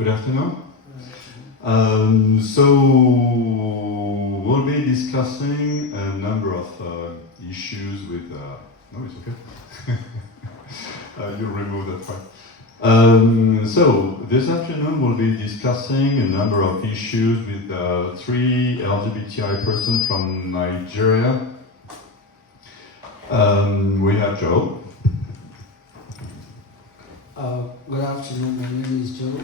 Good afternoon. So we'll be discussing a number of issues with. No, it's okay. You remove that part. So this afternoon we'll be discussing a number of issues with three LGBTI persons from Nigeria. We have Joe. Good afternoon, my name is Joe.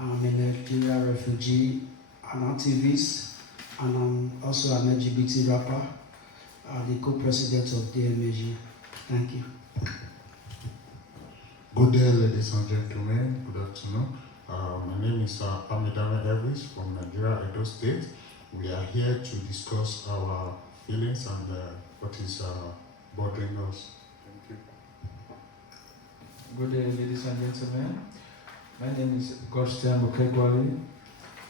I'm a Nigerian refugee, an activist, and I'm also an LGBT rapper, the co-president of DMAG. Thank you. Good day, ladies and gentlemen. Good afternoon. My name is AMIENDAMHEN Elvis from Nigeria, Edo State. We are here to discuss our feelings and what is bothering us. Thank you. Good day, ladies and gentlemen. My name is Godstime, OKOEGUALE.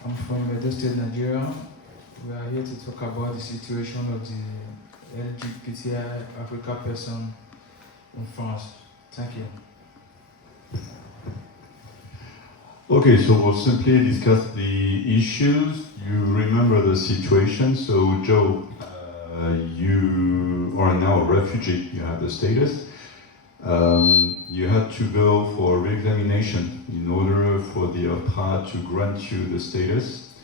I'm from Edo State, Nigeria. We are here to talk about the situation of the LGBTI African person in France. Thank you. Okay, so we'll simply discuss the issues. You remember the situation. So Joe, you are now a refugee. You have the status. You had to go for re-examination in order for the OPRA to grant you the status.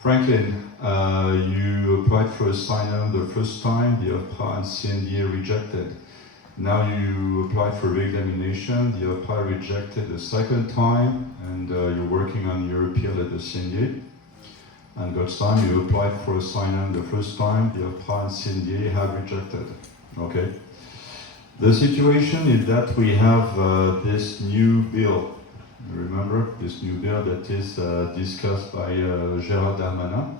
Franklin, you applied for asylum the first time, the OPRA and CNDA rejected. Now you applied for re-examination, the OPRA rejected the second time, and you're working on your appeal at the CNDA. And Godstime, you applied for asylum the first time, the OPRA and CNDA have rejected. Okay. The situation is that we have this new bill. Remember this new bill that is discussed by Gérald Darmanin,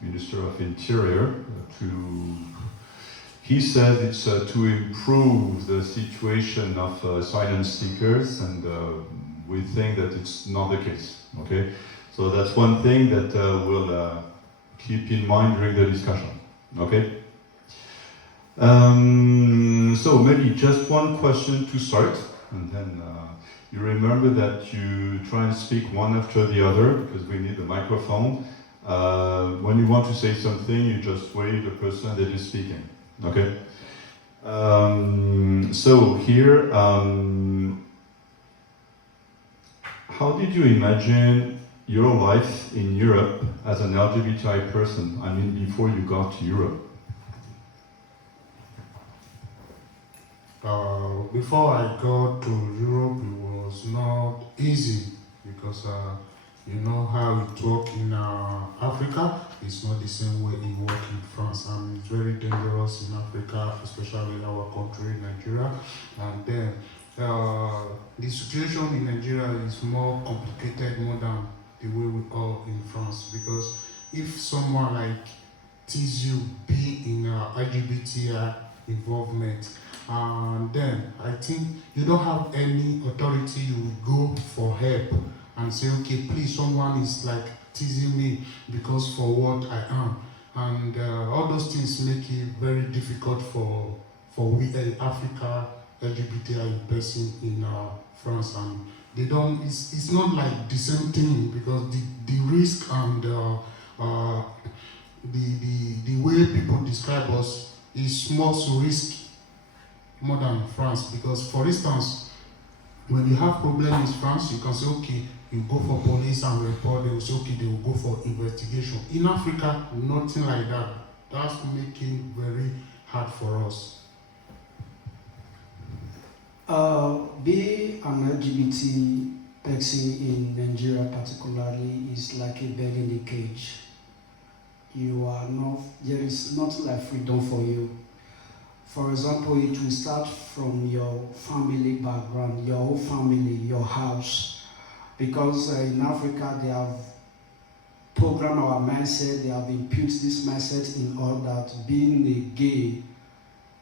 Minister of Interior. He said it's to improve the situation of asylum seekers, and we think that it's not the case. Okay, so that's one thing that we'll keep in mind during the discussion. Okay. So maybe just one question to start, and then you remember that you try and speak one after the other because we need the microphone. When you want to say something, you just wave the person that is speaking. Okay. So here, how did you imagine your life in Europe as an LGBTI person? I mean, before you got to Europe. Before I got to Europe, it was not easy because you know how it works in Africa. It's not the same way it works in France, and it's very dangerous in Africa, especially in our country, Nigeria. And then the situation in Nigeria is more complicated, more than the way we are in France. Because if someone like tease you be in LGBTI involvement, and then I think you don't have any authority. You will go for help and say, okay, please, someone is like teasing me because for what I am, and all those things make it very difficult for we Africa LGBTI person in France, and they don't. It's not like the same thing because the risk and the way people describe us is more so risky more than France, because for instance, when you have problems in France, you can say, okay, you go for police and report, they will say, okay, they will go for investigation. In Africa, nothing like that. That's making it very hard for us. Being an LGBT person in Nigeria particularly is like a bird in a cage. You are not, there is nothing like freedom for you. For example, it will start from your family background, your whole family, your house. Because in Africa, they have programmed our mindset, they have imputed this mindset in all that being a gay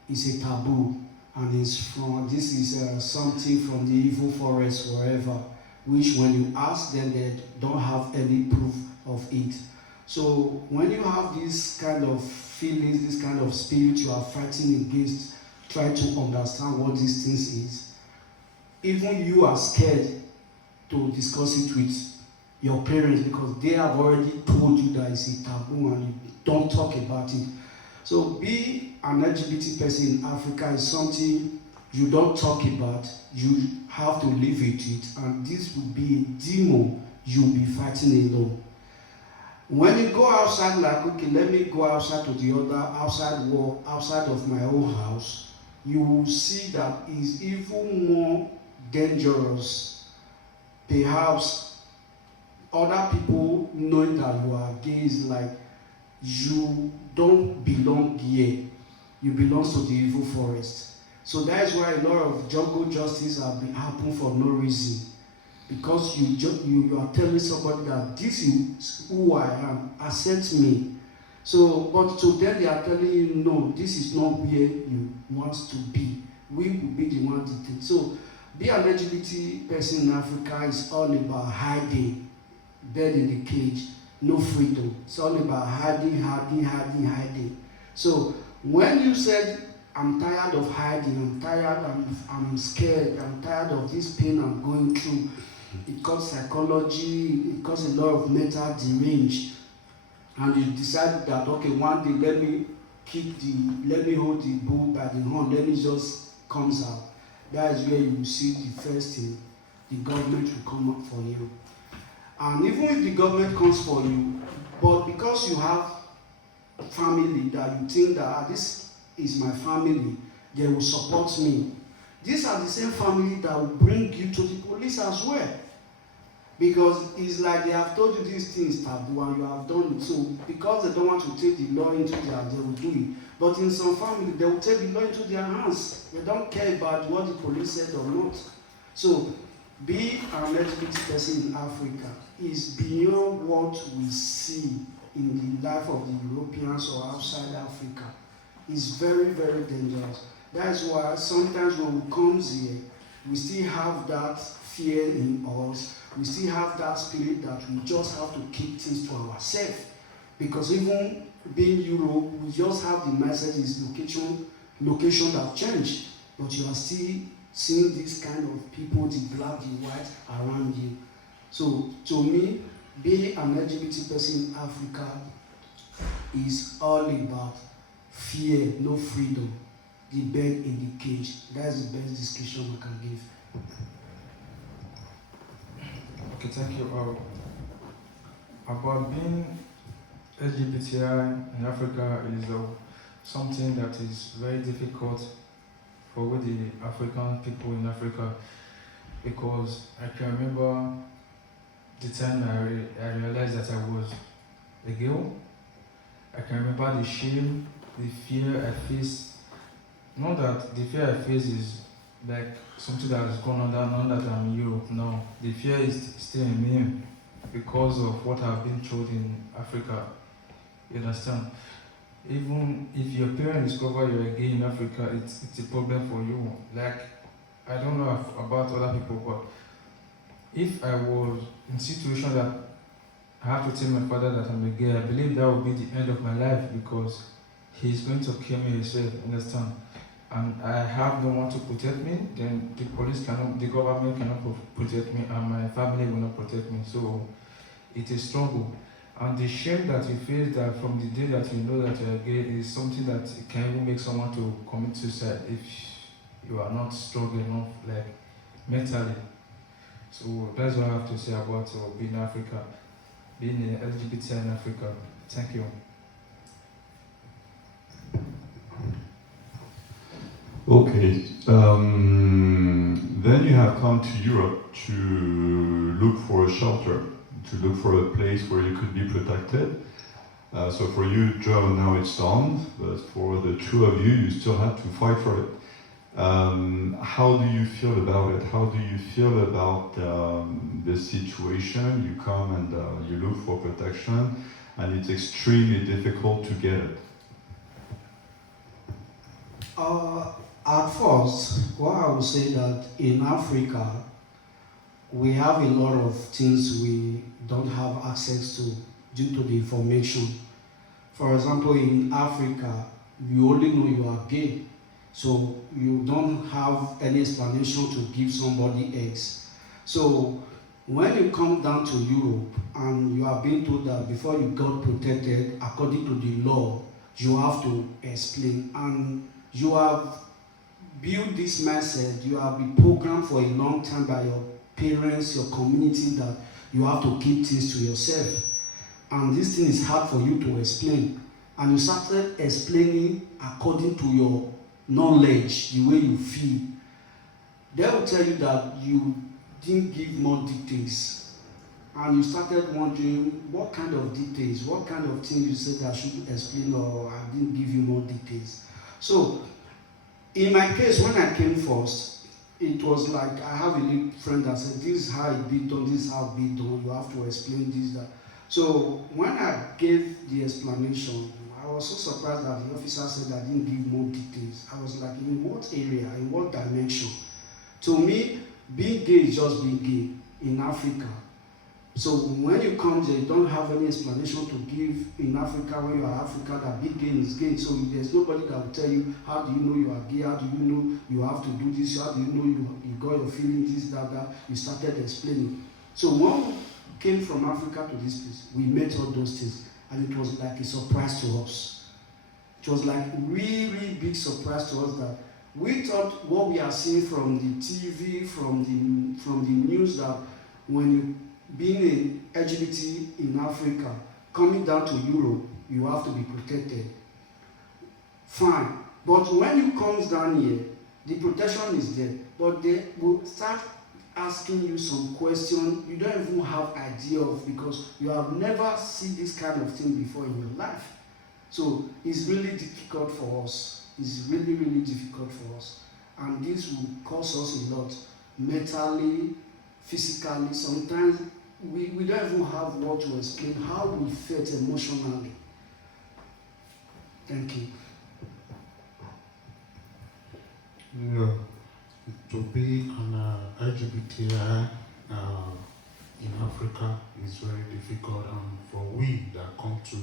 is a taboo. And this is something from the evil forest, wherever, which when you ask them, they don't have any proof of it. So when you have this kind of feelings, this kind of spirit you are fighting against, try to understand what these things is. Even you are scared to discuss it with your parents, because they have already told you that it's a taboo and you don't talk about it. So be an LGBT person in Africa is something you don't talk about, you have to live with it, and this will be a demon you'll be fighting alone. When you go outside, like, okay, let me go outside to the other outside world, outside of my own house, you will see that it's even more dangerous. Perhaps other people knowing that you are gay is like, you don't belong here, you belong to the evil forest. So that is why a lot of jungle justice have been happening for no reason. Because you are telling somebody that this is who I am, accept me. So, but to them they are telling you, no, this is not where you want to be. We will be the one to take. So, be an LGBT person in Africa is all about hiding, dead in the cage, no freedom. It's all about hiding. So, when you said, I'm tired of hiding, I'm tired, I'm scared, I'm tired of this pain I'm going through, it causes psychology, it causes a lot of mental derange, and you decide that, okay, one day let me hold the bull by the horn, let me just comes out. That is where you see the first thing, the government will come up for you. And even if the government comes for you, but because you have family that you think that this is my family, they will support me. These are the same family that will bring you to the police as well. Because it's like they have told you these things taboo and you have done it. So because they don't want to take the law into their hands, they will do it. But in some family, they will take the law into their hands. They don't care about what the police said or not. So being an LGBT person in Africa is beyond what we see in the life of the Europeans or outside Africa. It's very, very dangerous. That's why sometimes when we come here, we still have that fear in us. We still have that spirit that we just have to keep things to ourselves. Because even being Europe, we just have the message is location that changed. But you are still seeing this kind of people, the black, the white around you. So to me, being an LGBT person in Africa is all about fear, no freedom. The bird in the cage. That's the best description I can give. Okay, thank you. About being LGBTI in Africa is something that is very difficult for the African people in Africa, because I can remember the time I realized that I was a girl. I can remember the shame, the fear I faced. Not that the fear I face is like something that has gone on, not that I'm in Europe. No, the fear is still in me because of what I've been through in Africa. You understand? Even if your parents discover you're gay in Africa, it's a problem for you. Like, I don't know about other people, but if I was in a situation that I have to tell my father that I'm a gay, I believe that would be the end of my life, because he's going to kill me himself, understand? And I have no one to protect me, then the government cannot protect me, and my family will not protect me. So it's a struggle. And the shame that you feel that from the day that you know that you're gay is something that can even make someone to commit suicide if you are not strong enough, like mentally. So that's what I have to say about being Africa, being LGBT in Africa. Thank you. Okay, then you have come to Europe to look for a shelter, to look for a place where you could be protected. So for you, Joe, now it's done, but for the two of you, you still have to fight for it. How do you feel about it? How do you feel about the situation? You come and you look for protection, and it's extremely difficult to get it. At first, what I would say that in Africa, we have a lot of things we don't have access to due to the information. For example, in Africa, you only know you are gay, so you don't have any explanation to give somebody else. So When you come down to Europe and you are being told that before you got protected, according to the law, you have to explain, and you have built this mindset, you have been programmed for a long time by your parents, your community, that you have to keep things to yourself. And this thing is hard for you to explain. And you started explaining according to your knowledge, the way you feel. They will tell you that you didn't give more details. And you started wondering what kind of details, what kind of things you said I should explain, or I didn't give you more details. So, in my case, when I came first, it was like I have a little friend that said, this is how it be done, this is how it be done, you have to explain this, that. So, when I gave the explanation, I was so surprised that the officer said I didn't give more details. I was like, in what area, in what dimension? To me, being gay is just being gay in Africa. So when you come there, you don't have any explanation to give in Africa when you are African that being gay is gay. So there's nobody that will tell you, how do you know you are gay? How do you know you have to do this? How do you know you got your feelings, this, that. You started explaining. So when we came from Africa to this place, we met all those things. And it was like a surprise to us. It was like a really big surprise to us that we thought what we are seeing from the TV, from the news, that when you being a LGBT in Africa, coming down to Europe, you have to be protected. Fine. But when you come down here, the protection is there. But they will start asking you some questions you don't even have idea of, because you have never seen this kind of thing before in your life. So it's really difficult for us. It's really, really difficult for us. And this will cost us a lot, mentally, physically. Sometimes we don't even have what to explain how we felt emotionally. Thank you. Yeah, to be an LGBTI in Africa is very difficult, and for we that come to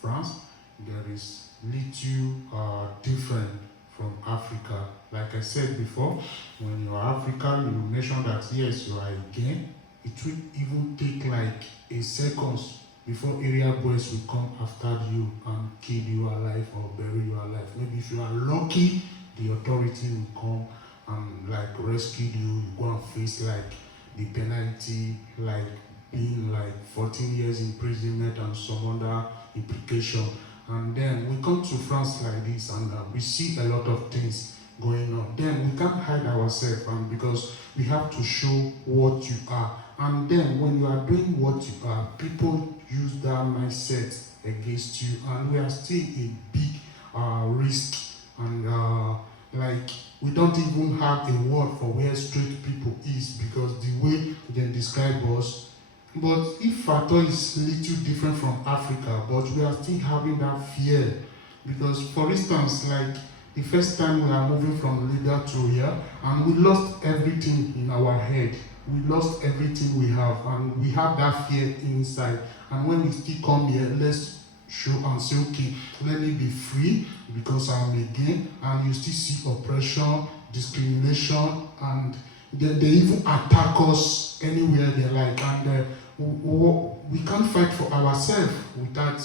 France, there is little different from Africa. Like I said before, when you are African, you mention that yes, you are gay. It will even take like a second before area boys will come after you and kill you alive or bury you alive. Maybe if you are lucky, the authority will come and like rescue you. You go and face like the penalty, like being like 14 years imprisonment and some other implication. And then we come to France like this, and we see a lot of things going on. Then we can't hide ourselves, and because we have to show what you are. And then when you are doing what you are, people use that mindset against you, and we are still a big risk. And like we don't even have a word for where straight people is, because the way they describe us. But if Fato is a little different from Africa, but we are still having that fear. Because for instance, like the first time we are moving from Lida to here, and we lost everything in our head. We lost everything we have, and we have that fear inside. And when we still come here, let's show and say, okay, let me be free because I'm a gay, and you still see oppression, discrimination, and they even attack us anywhere they like. And we can't fight for ourselves without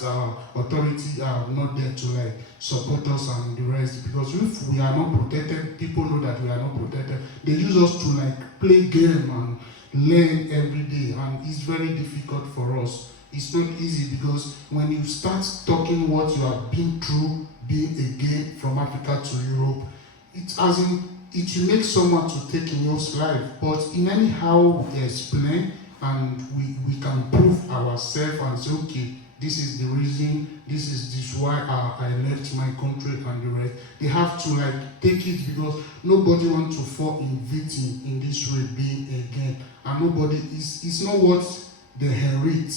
authority not there to like support us and the rest. Because if we are not protected, people know that we are not protected. They use us to like play game and learn every day, and it's very difficult for us. It's not easy, because when you start talking what you have been through being a gay from Africa to Europe, it will make someone to take in your life. But in anyhow we explain, and we can prove ourselves and say, okay, this is the reason, this is why I left my country and the rest. They have to like take it, because nobody wants to fall in victim in this way being again. And nobody, it's not what they inherit,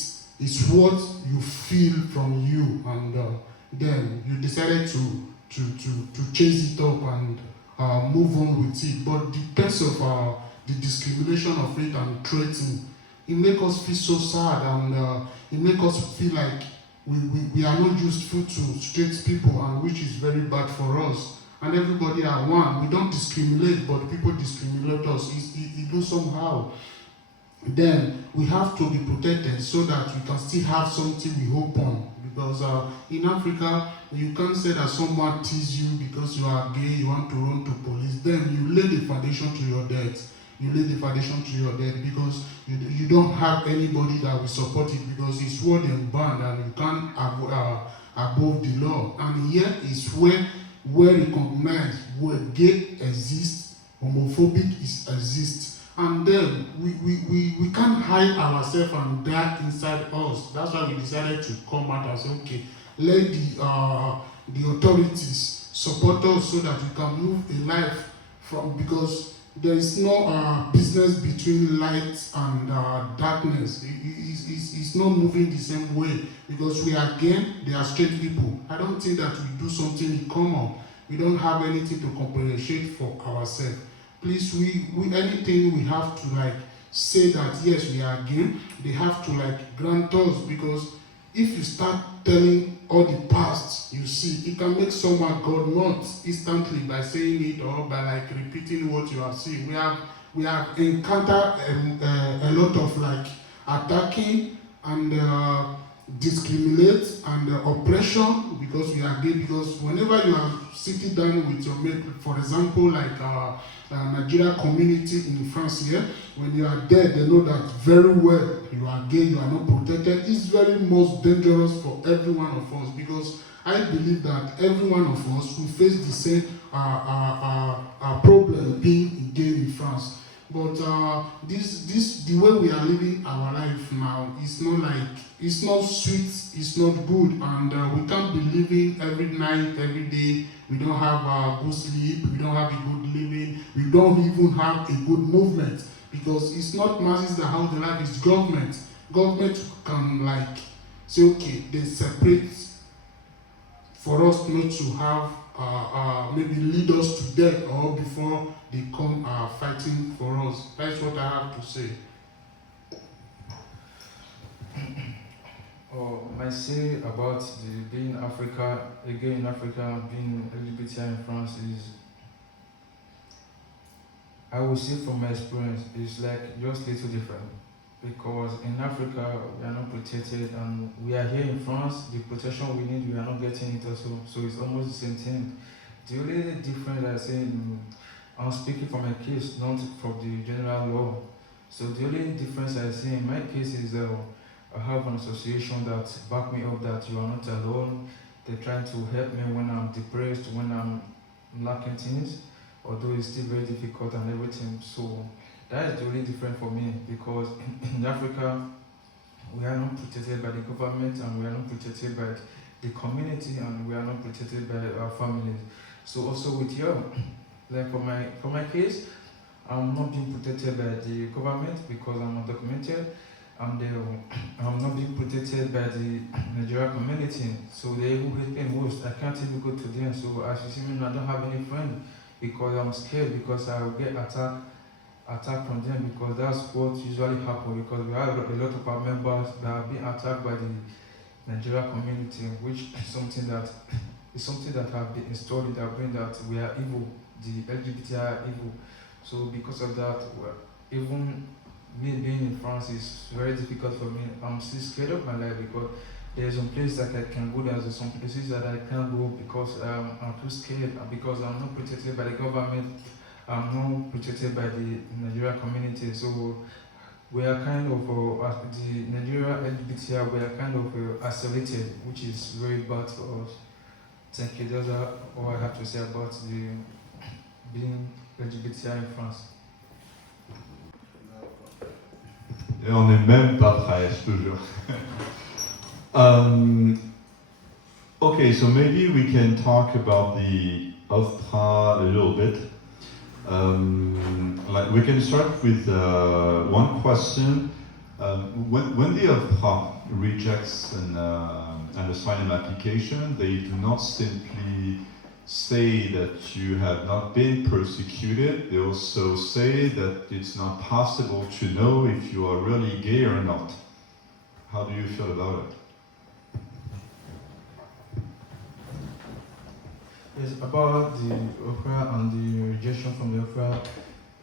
it's what you feel from you. And then you decided to chase it up and move on with it. But because of the discrimination of it and threatening, it makes us feel so sad, and it makes us feel like we are not useful to straight people, and which is very bad for us. And everybody are one. We don't discriminate, but people discriminate us. It goes somehow. then we have to be protected so that we can still have something we hope on. Because in Africa, you can't say that someone tease you because you are gay, you want to run to police. Then you lay the foundation to your death. You lay the foundation to your death because you don't have anybody that will support it because it's word and banned and you can't above the law. And here is where recognize where gay exists, homophobic exists. And then we can't hide ourselves and that inside us. That's why we decided to come out and say, okay, let the authorities support us so that we can move a life from, because there is no business between light and darkness. It's not moving the same way because we are gay, they are straight people. I don't think that we do something in common. We don't have anything to compensate for ourselves. Please, we anything we have to like say that yes, we are gay, they have to like grant us, because if you start telling all the past you see, it can make someone God not instantly by saying it or by like repeating what you have seen. We have encountered a lot of like attacking and discriminate and oppression because we are gay. Because whenever you are sitting down with your mate, for example, like Nigerian community in France here, when you are there, they know that very well you are gay, you are not protected. It's very most dangerous for every one of us, because I believe that every one of us will face the same problem being gay in France. But the way we are living our life now is not like, it's not sweet, it's not good, and we can't be living every night, every day. We don't have good sleep, we don't have a good living, we don't even have a good movement, because it's not masses that have the life, it's government. Government can like say, okay, they separate for us not to have maybe lead us to death or before they come fighting for us. That's what I have to say. My say about being Africa, again in Africa, being LGBTI in France is, I would say from my experience, it's like just a little different. Because in Africa, we are not protected, and we are here in France, the protection we need, we are not getting it also. So it's almost the same thing. The only difference I say, I'm speaking from my case, not from the general law. So the only difference I see in my case is I have an association that back me up that you are not alone. They're trying to help me when I'm depressed, when I'm lacking things, although it's still very difficult and everything. So that is really different for me, because in Africa, we are not protected by the government, and we are not protected by the community, and we are not protected by our families. So also with you, like for my case, I'm not being protected by the government because I'm undocumented, and I'm not being protected by the Nigerian community. So they who hate me most, I can't even go to them. So as you see me, I don't have any friend because I'm scared, because I will get attacked from them, because that's what usually happens, because we have a lot of our members that have been attacked by the Nigerian community, which is something that have been installed in their brain that we are evil, the LGBTI are evil. So because of that, even me being in France is very difficult for me. I'm still scared of my life, because there's some places that I can go, there's some places that I can't go because I'm too scared, because I'm not protected by the government, I'm not protected by the Nigerian community. So we are kind of, the Nigerian LGBTI, we are kind of isolated, which is very bad for us. Thank you. That's all I have to say about the being LGBTI in France. Et on n'est même pas prêt, je te jure. Okay, so maybe we can talk about the enfin a little bit. Like we can start with one question. When the enfin rejects an asylum application, they do not simply say that you have not been persecuted. They also say that it's not possible to know if you are really gay or not. How do you feel about it? Yes, about the offer and the rejection from the offer,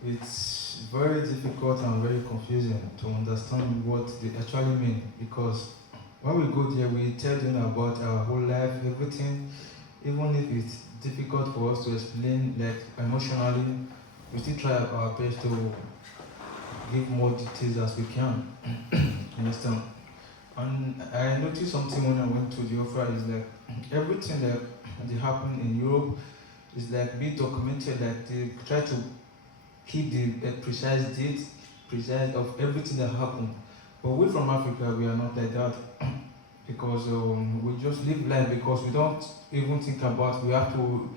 it's very difficult and very confusing to understand what they actually mean, because when we go there, we tell them about our whole life, everything, even if it's difficult for us to explain, like emotionally, we still try our best to give more details as we can. Understand? And I noticed something when I went to the opera is like everything that happen in Europe is like be documented, like they try to keep the precise date, precise of everything that happened. But we from Africa, we are not like that because we just live life because we don't even think about, we have to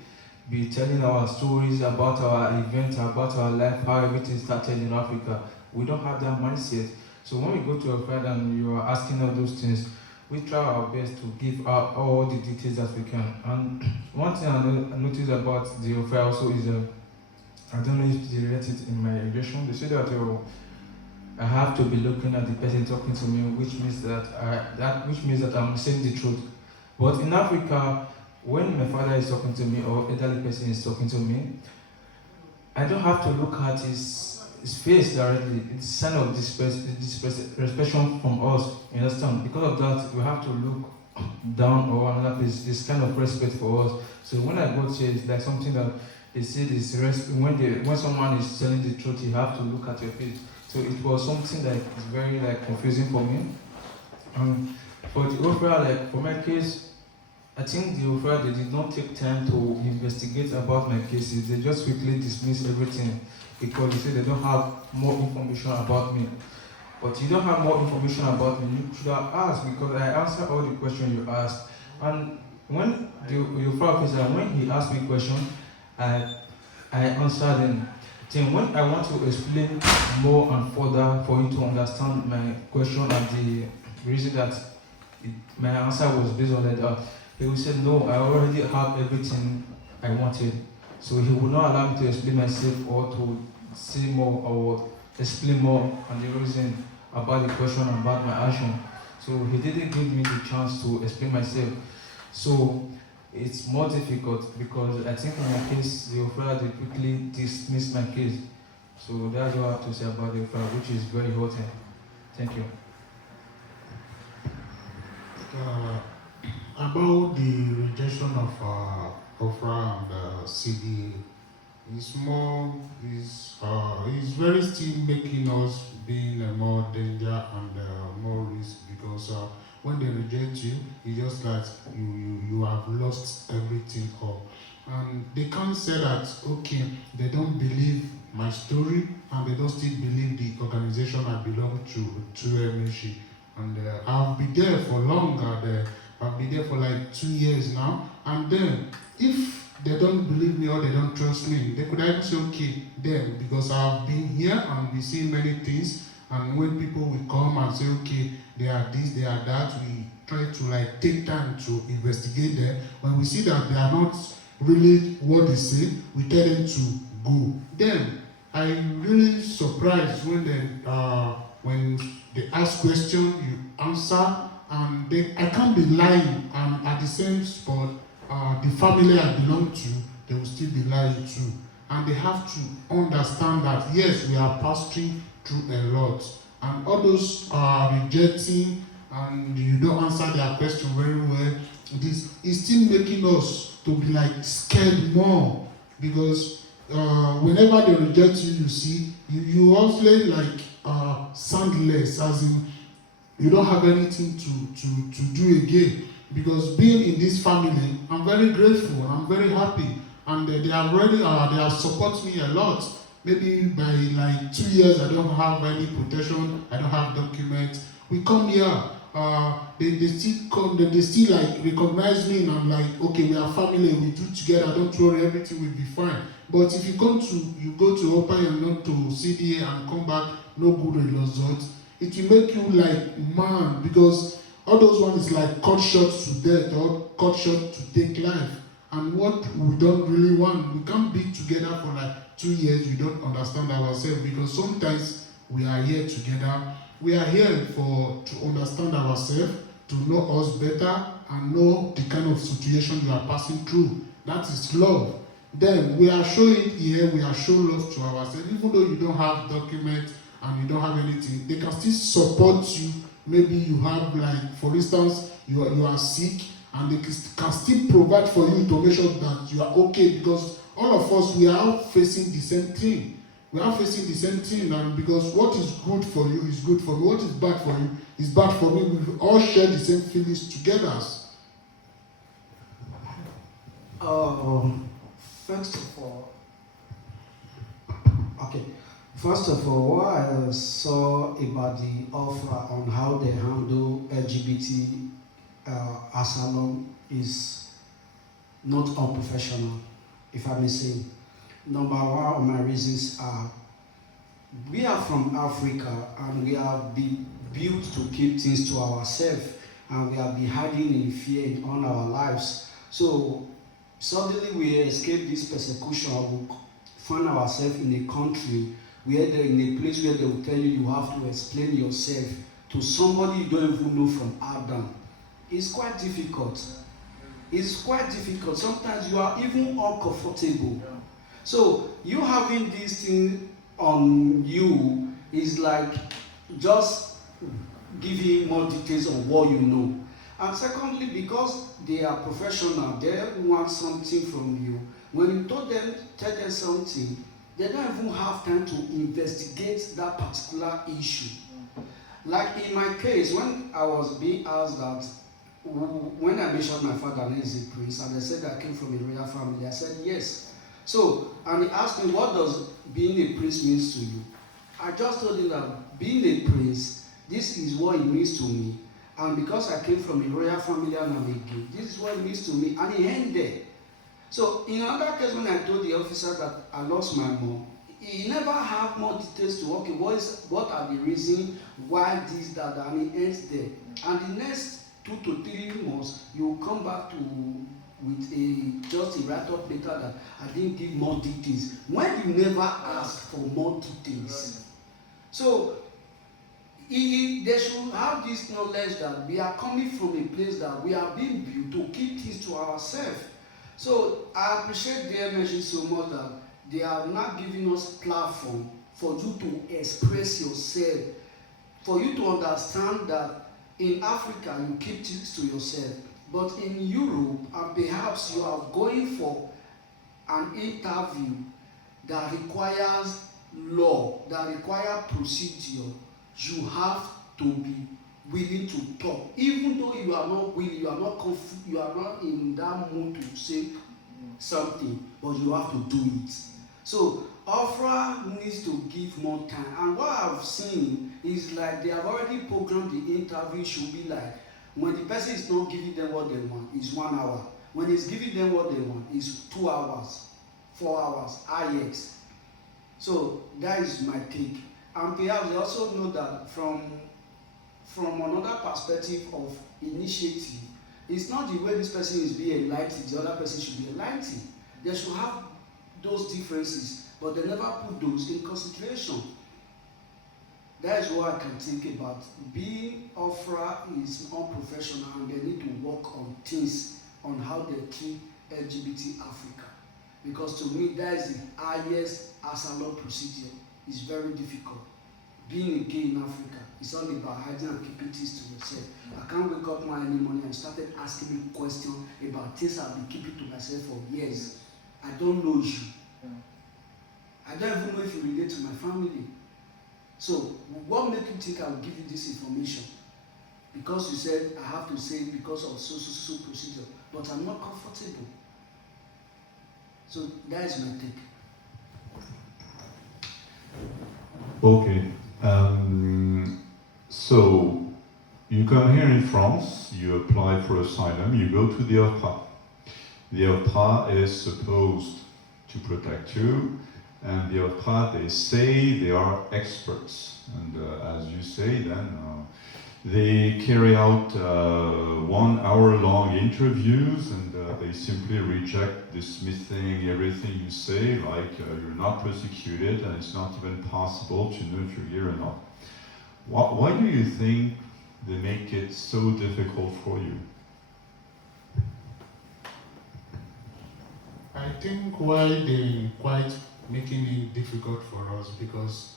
be telling our stories about our events, about our life, how everything started in Africa. We don't have that mindset. So when we go to a friend and you are asking all those things, we try our best to give out all the details as we can. And one thing I noticed about the offer also is, I don't know if they relate it in my education, they say that I have to be looking at the person talking to me, which means that I'm saying the truth. But in Africa, when my father is talking to me or elderly person is talking to me, I don't have to look at his face directly. It's a sign of respect from us, you understand? Because of that, we have to look down or another place. This kind of respect for us. So when I go to it's like something that they say this when someone is telling the truth, you have to look at your face. So it was something that is very confusing for me. For the opera, like for my case, I think the opera they did not take time to investigate about my cases. They just quickly dismiss everything because they say they don't have more information about me. But you don't have more information about me, you should have asked because I answered all the questions you asked. And when the opera officer, when he asked me questions, I answered him. Then when I want to explain more and further for you to understand my question and the reason that my answer was based on that, he will say, no, I already have everything I wanted. So he will not allow me to explain myself or to say more or explain more on the reason about the question about my action. So he didn't give me the chance to explain myself. So it's more difficult because I think in my case, the offer they quickly dismissed my case. So that's what I have to say about the offer, which is very hurting. Thank you. About the rejection of offer and CD, it's very still making us being a more danger and more risk because when they reject you, it's just that you have lost everything all. And they can't say that, okay, they don't believe my story and they don't still believe the organization I belong to MSC. And I've been there for longer. I've been there for like 2 years now. And then, if they don't believe me or they don't trust me, they could either say, okay, then, because I've been here and we see many things. And when people will come and say, okay, they are this, they are that, we try to take time to investigate them. When we see that they are not really what they say, we tell them to go. Then, I'm really surprised when they ask questions, you answer, and I can't be lying, and at the same spot, the family I belong to, they will still be lying too. And they have to understand that, yes, we are passing through a lot. And all those rejecting, and you don't answer their question very well, this is still making us to be scared more. Because whenever they reject you, you see, you also soundless, as in, you don't have anything to do again. Because being in this family, I'm very grateful, I'm very happy, and they have supported me a lot. Maybe by 2 years, I don't have any protection, I don't have documents. We come here, they still come, they still recognize me, and I'm like, okay, we are family, we do together, don't worry, everything will be fine. But if you go to Open and not to CDA and come back, no good results, it will make you man, because all those ones is cut short to death or cut short to take life. And what we don't really want, we can't be together for 2 years, we don't understand ourselves, because sometimes we are here together, we are here to understand ourselves, to know us better, and know the kind of situation you are passing through. That is love. then we are showing it here, we are showing love to ourselves. Even though you don't have documents and you don't have anything, they can still support you. Maybe you have, like, for instance, you are sick, and they can still provide for you to make sure that you are okay, because all of us, we are facing the same thing. We are facing the same thing, and because what is good for you is good for me, what is bad for you is bad for me. We all share the same feelings together. First of all, what I saw about the offer on how they handle LGBT asylum is not unprofessional, if I may say. Number one of my reasons are, we are from Africa and we have been built to keep things to ourselves, and we have been hiding in fear in all our lives. So suddenly we escape this persecution, we find ourselves in a country where they're in a place where they will tell you you have to explain yourself to somebody you don't even know from Adam. It's quite difficult. It's quite difficult. Sometimes you are even uncomfortable. So you having this thing on you is like just giving more details on what you know. And secondly, because they are professional, they want something from you. When you tell them something, they don't even have time to investigate that particular issue. Like in my case, when I was being asked that, when I mentioned my father is a prince, and they said I came from a royal family, I said yes. So, and he asked me, what does being a prince means to you? I just told him that being a prince, this is what it means to me. And because I came from a royal family and I'm a gay, this is what it means to me. And he ended. So, in another case, when I told the officer that I lost my mom, he never had more details to, okay, what are the reasons why this, that, and he ends there. And the next 2 to 3 months, you will come back with just a write-up later that I didn't give more details, when you never ask for more details. So they should have this knowledge that we are coming from a place that we are being built to keep things to ourselves. So I appreciate their message so much that they are not giving us platform for you to express yourself, for you to understand that in Africa you keep things to yourself. But in Europe, and perhaps you are going for an interview that requires law, that requires procedure, you have to be willing to talk. Even though you are not willing, you are not in that mood to say something, but you have to do it. So Afra needs to give more time. And what I've seen is like they have already programmed the interview should be like, when the person is not giving them what they want, it's 1 hour. When he's giving them what they want, it's 2 hours, 4 hours, IX. So that is my take. And perhaps they also know that from another perspective of initiative, it's not the way this person is being enlightened, the other person should be enlightened. They should have those differences, but they never put those in consideration. That is what I can think about. Being Afra is unprofessional, and they need to work on things, on how they treat LGBT Africa. Because to me, that is the highest asylum procedure. It's very difficult. Being a gay in Africa, it's all about hiding and keeping things to yourself. I can't wake up one early morning and started asking me questions about things I've been keeping to myself for years. I don't know you. I don't even know if you relate to my family. So, what makes you think I will give you this information? Because you said I have to say it because of so procedure, but I'm not comfortable. So that is my take. Okay. So you come here in France, you apply for asylum, you go to the OKOEGUALE. The OKOEGUALE is supposed to protect you, and the OKOEGUALE, they say they are experts. And as you say, then they carry out 1 hour long interviews, and they simply reject, dismissing everything you say, like you're not persecuted and it's not even possible to know if you're here or not. Why do you think they make it so difficult for you? I I think why they quite making it difficult for us, because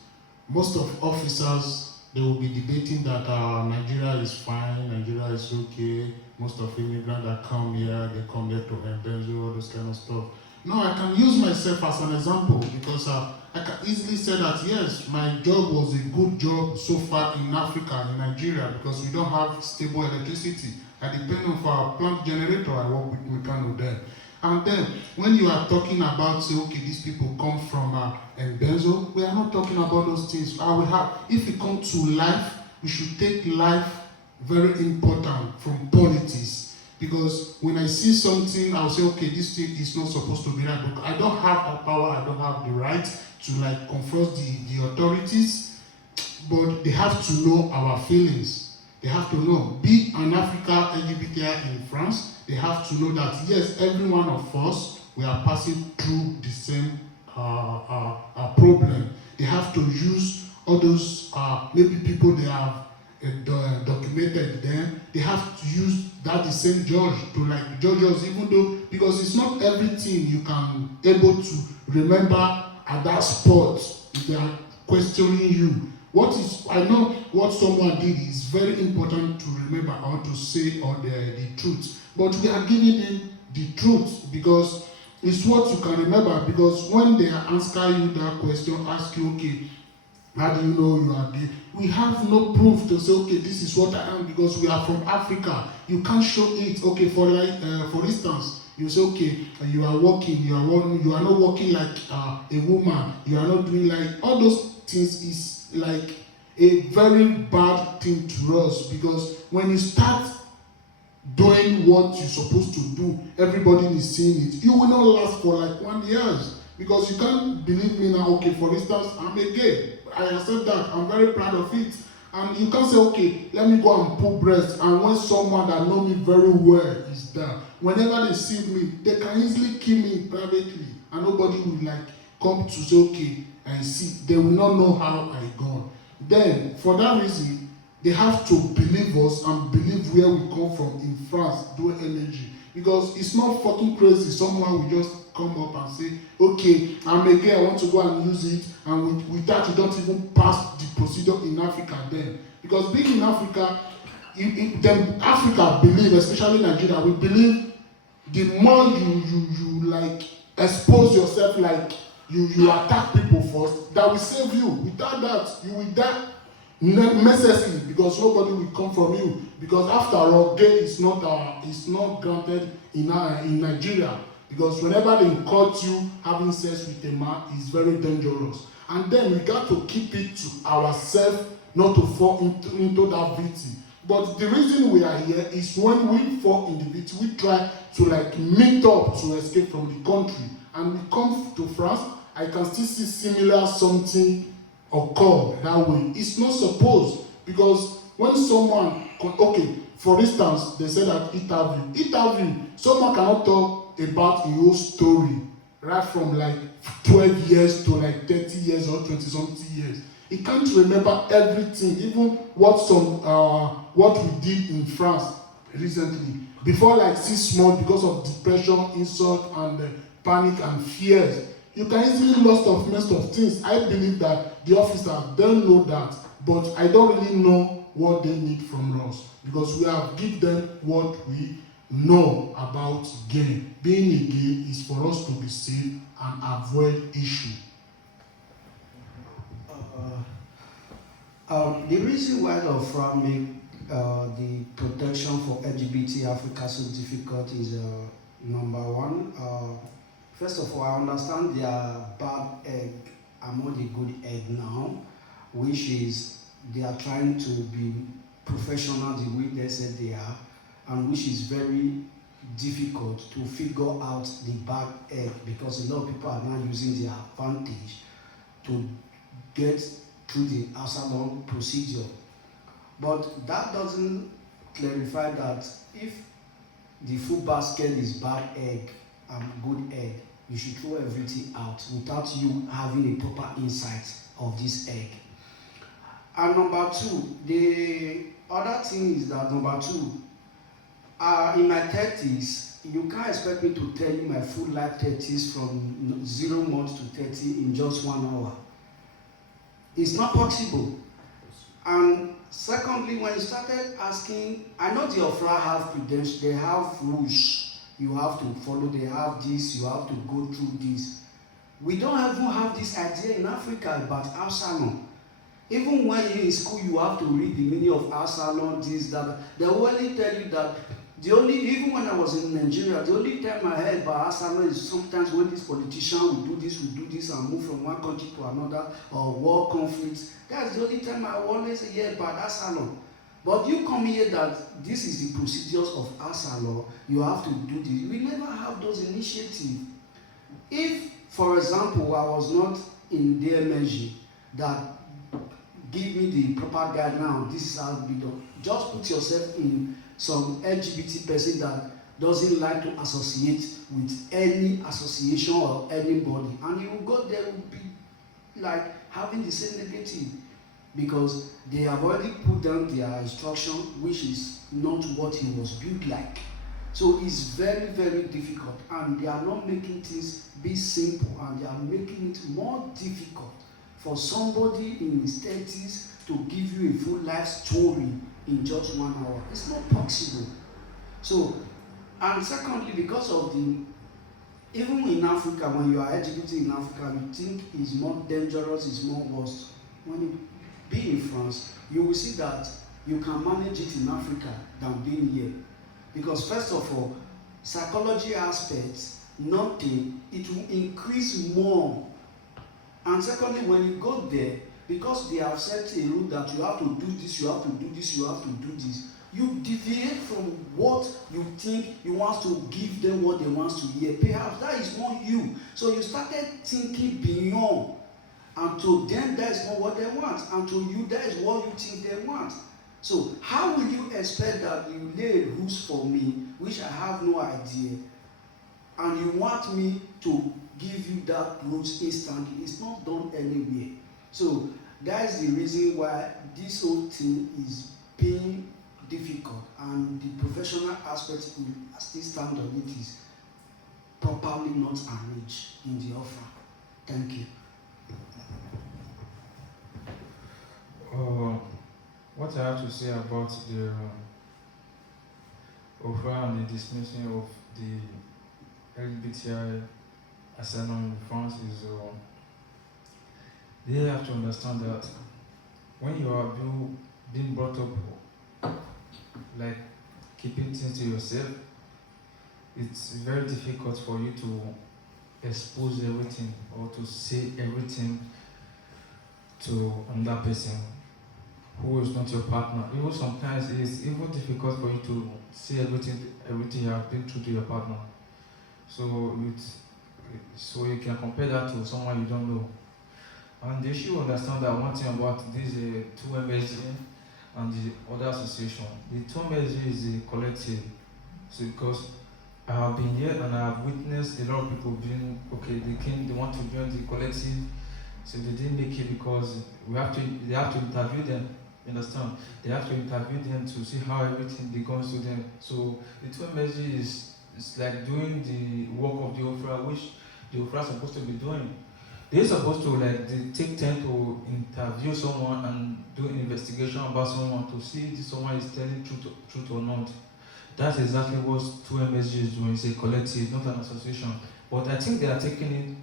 most of officers, they will be debating that Nigeria is fine, Nigeria is okay. Most of immigrants that come here, they come here to embezzle, all this kind of stuff. No, I can use myself as an example, because I can easily say that yes, my job was a good job so far in Africa, in Nigeria, because we don't have stable electricity. I depend on for our plant generator. I work with Mecano there. And then when you are talking about, say, okay, these people come from embezzle, we are not talking about those things. If we come to life, we should take life very important from politics. Because when I see something, I'll say, okay, this thing is not supposed to be right. But I don't have that power, I don't have the right to like confront the authorities. But they have to know our feelings. They have to know, be an African LGBTI in France, they have to know that yes, every one of us, we are passing through the same problem. They have to use all those, maybe people they have documented them, they have to use that the same judge to like judge us, even though, because it's not everything you can able to remember at that spot if they are questioning you. I know what someone did is very important to remember or to say or the truth. But we are giving them the truth because it's what you can remember. Because when they answer you that question, ask you, okay, how do you know you are gay? We have no proof to say, okay, this is what I am because we are from Africa. You can't show it. Okay, for instance, you say, okay, you are walking, you are not walking like a woman. You are not doing like all those things is like a very bad thing to us, because when you start doing what you're supposed to do, everybody is seeing it. You will not last for like 1 year, because you can't believe me now. Okay, for instance, I'm a gay. I accept that. I'm very proud of it. And you can't say, okay, let me go and put breast. And when someone that know me very well is there, whenever they see me, they can easily kill me privately, and nobody will like come to say, okay, and see. They will not know how I gone. Then, for that reason, they have to believe us and believe where we come from in France, doing energy. Because it's not fucking crazy. Someone will just come up and say, okay, I'm a gay, I want to go and use it. And with that, you don't even pass the procedure in Africa then. Because being in Africa, Africa believe, especially Nigeria, we believe the more you like expose yourself, like you attack people first, that will save you. Without that, you will die necessarily, because nobody will come from you. Because after all, gay is not granted in Nigeria. Because whenever they caught you having sex with a man, it's very dangerous. And then we got to keep it to ourselves, not to fall into that victim. But the reason we are here is when we fall in the victim, we try to like meet up to escape from the country. And we come to France, I can still see similar something occur that way. It's not supposed, because when someone, okay, for instance, they say that interview, someone cannot talk about a whole story, right from like 12 years to like 30 years or 20-something years. He can't remember everything, even what we did in France recently. Before like 6 months, because of depression, insult, and panic and fears, you can easily lost of most of things. I believe that the officers don't know that, but I don't really know what they need from us, because we have given them what we know about gay. Being a gay is for us to be safe and avoid issue. The reason why the France make the protection for LGBT Africa so difficult is number one. First of all, I understand their bad egg among the good egg now, which is they are trying to be professional the way they said they are, and which is very difficult to figure out the bad egg, because a lot of people are now using their advantage to get through the asylum procedure. But that doesn't clarify that if the food basket is bad egg and good egg, you should throw everything out without you having a proper insight of this egg. And number two, the other thing is that number two, in my 30s, you can't expect me to tell you my full life 30s from 0 months to 30 in just 1 hour. It's not possible. And secondly, when you started asking, I know the OFRA have credentials, they have rules you have to follow, they have this, you have to go through this. We don't even have this idea in Africa about Absalom. Even when you're in school, you have to read the meaning of Absalom, this, that. They will only tell you that even when I was in Nigeria, the only time I heard about Absalom is sometimes when this politician will do this, and move from one country to another, or war conflicts. That's the only time I always hear about Absalom. But you come here that this is the procedures of Absalom, you have to do this. We never have those initiatives. If, for example, I was not in their measure that give me the proper guide now, this is how it be done. Just put yourself in some LGBT person that doesn't like to associate with any association or anybody, and you will go there, will be like having the same negative, because they have already put down their instruction, which is not what he was built like. So it's very, very difficult, and they are not making things be simple, and they are making it more difficult for somebody in his 30s to give you a full life story in just 1 hour. It's not possible. So, and secondly, because of even in Africa, when you are LGBT in Africa, you think it's more dangerous, it's more worse. When you be in France, you will see that you can manage it in Africa than being here. Because first of all, psychology aspects, nothing, it will increase more. And secondly, when you go there, because they have set a rule that you have to do this, you have to do this, you have to do this, you deviate from what you think you want to give them what they want to hear. Perhaps that is not you. So you started thinking beyond. And to them, that is not what they want. And to you, that is what you think they want. So how will you expect that you lay rules for me, which I have no idea, and you want me to give you that rules instantly? It's not done anywhere. So that is the reason why this whole thing is being difficult, and the professional aspect as this stand on it is properly not arranged in the offer. Thank you. What I have to say about the offer and the dismissing of the LGBTI asylum in France is they have to understand that when you are being brought up like keeping things to yourself, it's very difficult for you to expose everything or to say everything to another person who is not your partner. Even sometimes it's even difficult for you to say everything you have been through to your partner. So you can compare that to someone you don't know. And they should understand that one thing about this 2MSG and the other association. The 2MSG is a collective. So because I have been here and I have witnessed a lot of people being, okay, they want to join the collective, so they didn't make it because they have to interview them, you understand? They have to interview them to see how everything goes to them. So the 2MSG is like doing the work of the OFRA, which the OFRA is supposed to be doing. They're supposed to they take time to interview someone and do an investigation about someone to see if someone is telling truth or not. That's exactly what 2MSG is doing. It's a collective, not an association. But I think they are taking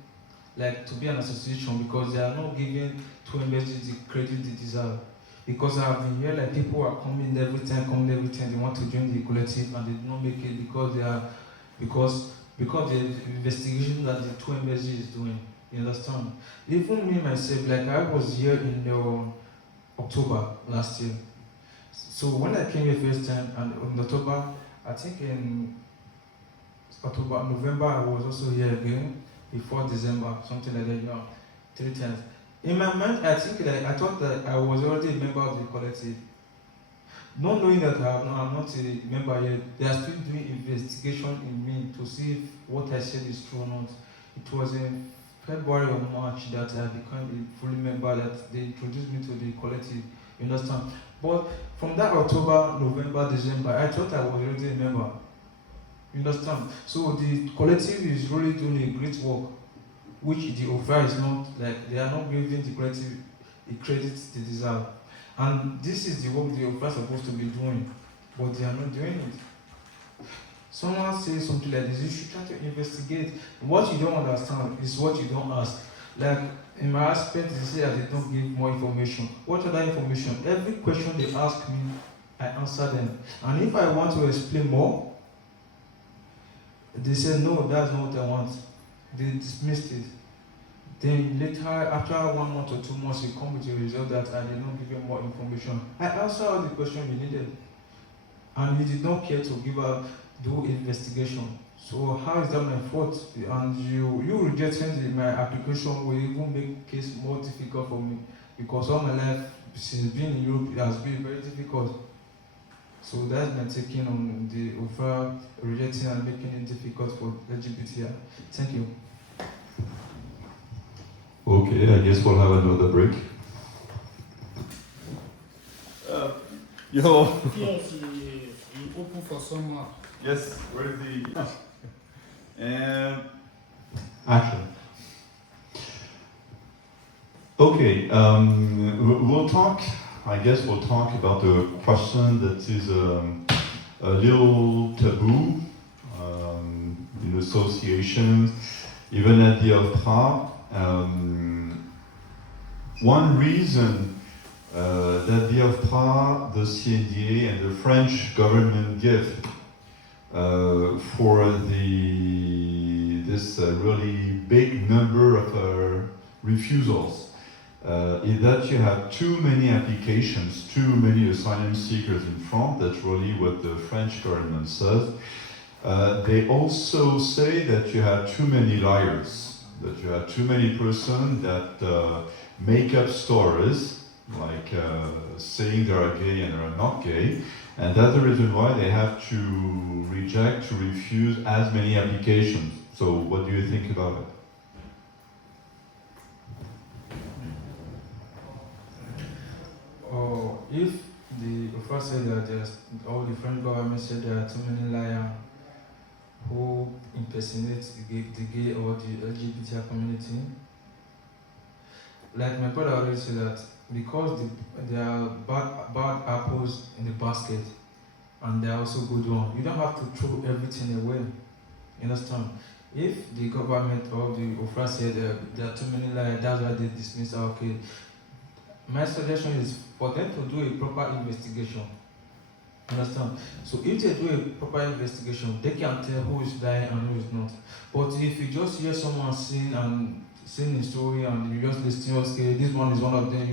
it to be an association because they are not giving 2MSG the credit they deserve. Because I have been here, people are coming every time, they want to join the collective and they do not make it because the investigation that the 2MSG is doing. You understand? Even me myself, I was here in October last year. So when I came here first time, and in October, I think in November, I was also here again, before December, something like that, 3 times. In my mind, I thought that I was already a member of the collective. Not knowing that I'm not a member yet, they are still doing investigation in me to see if what I said is true or not. It was in February or March that I became a full member, that they introduced me to the collective, you understand? But from that October, November, December, I thought I was already a member. You understand? So the collective is really doing a great work, which the offer is not, like, they are not giving the collective the credit they deserve. And this is the work the offer is supposed to be doing, but they are not doing it. Someone says something like this, you should try to investigate. What you don't understand is what you don't ask. Like, in my aspect, they say that they don't give more information. What other information? Every question they ask me, I answer them. And if I want to explain more, they say, no, that's not what I want. They dismissed it. Then later, after 1 month or 2 months, you come with a result that I did not give you more information. I answered all the questions you needed. And you did not care to do investigation. So how is that my fault? And you rejecting my application will even make case more difficult for me, because all my life since being in Europe it has been very difficult. So that's my taking on the offer, rejecting and making it difficult for LGBTI. Thank you. Okay, I guess we'll have another break. Yes, you open for someone. Yes, where is the... And action. Okay, we'll talk about a question that is a little taboo in associations, even at the OKOEGUALE. One reason that the OKOEGUALE, the CNDA, and the French government give for this really big number of refusals is that you have too many applications, too many asylum seekers in France. That's really what the French government says. They also say that you have too many liars, that you have too many persons that make up stories, like saying they are gay and they are not gay. And that's the reason why they have to reject, to refuse as many applications. So what do you think about it? Or if the offer said that the French government said there are too many liars who impersonate the gay or the LGBTI community, like my brother always said that because there are bad apples in the basket and there are also good ones, you don't have to throw everything away. You understand? If the government or the offer said there are too many liars, that's why they dismiss. Okay, my suggestion is for them to do a proper investigation. Understand? So if they do a proper investigation, they can tell who is lying and who is not. But if you just hear someone saying a story and you just listen, okay, this one is one of them,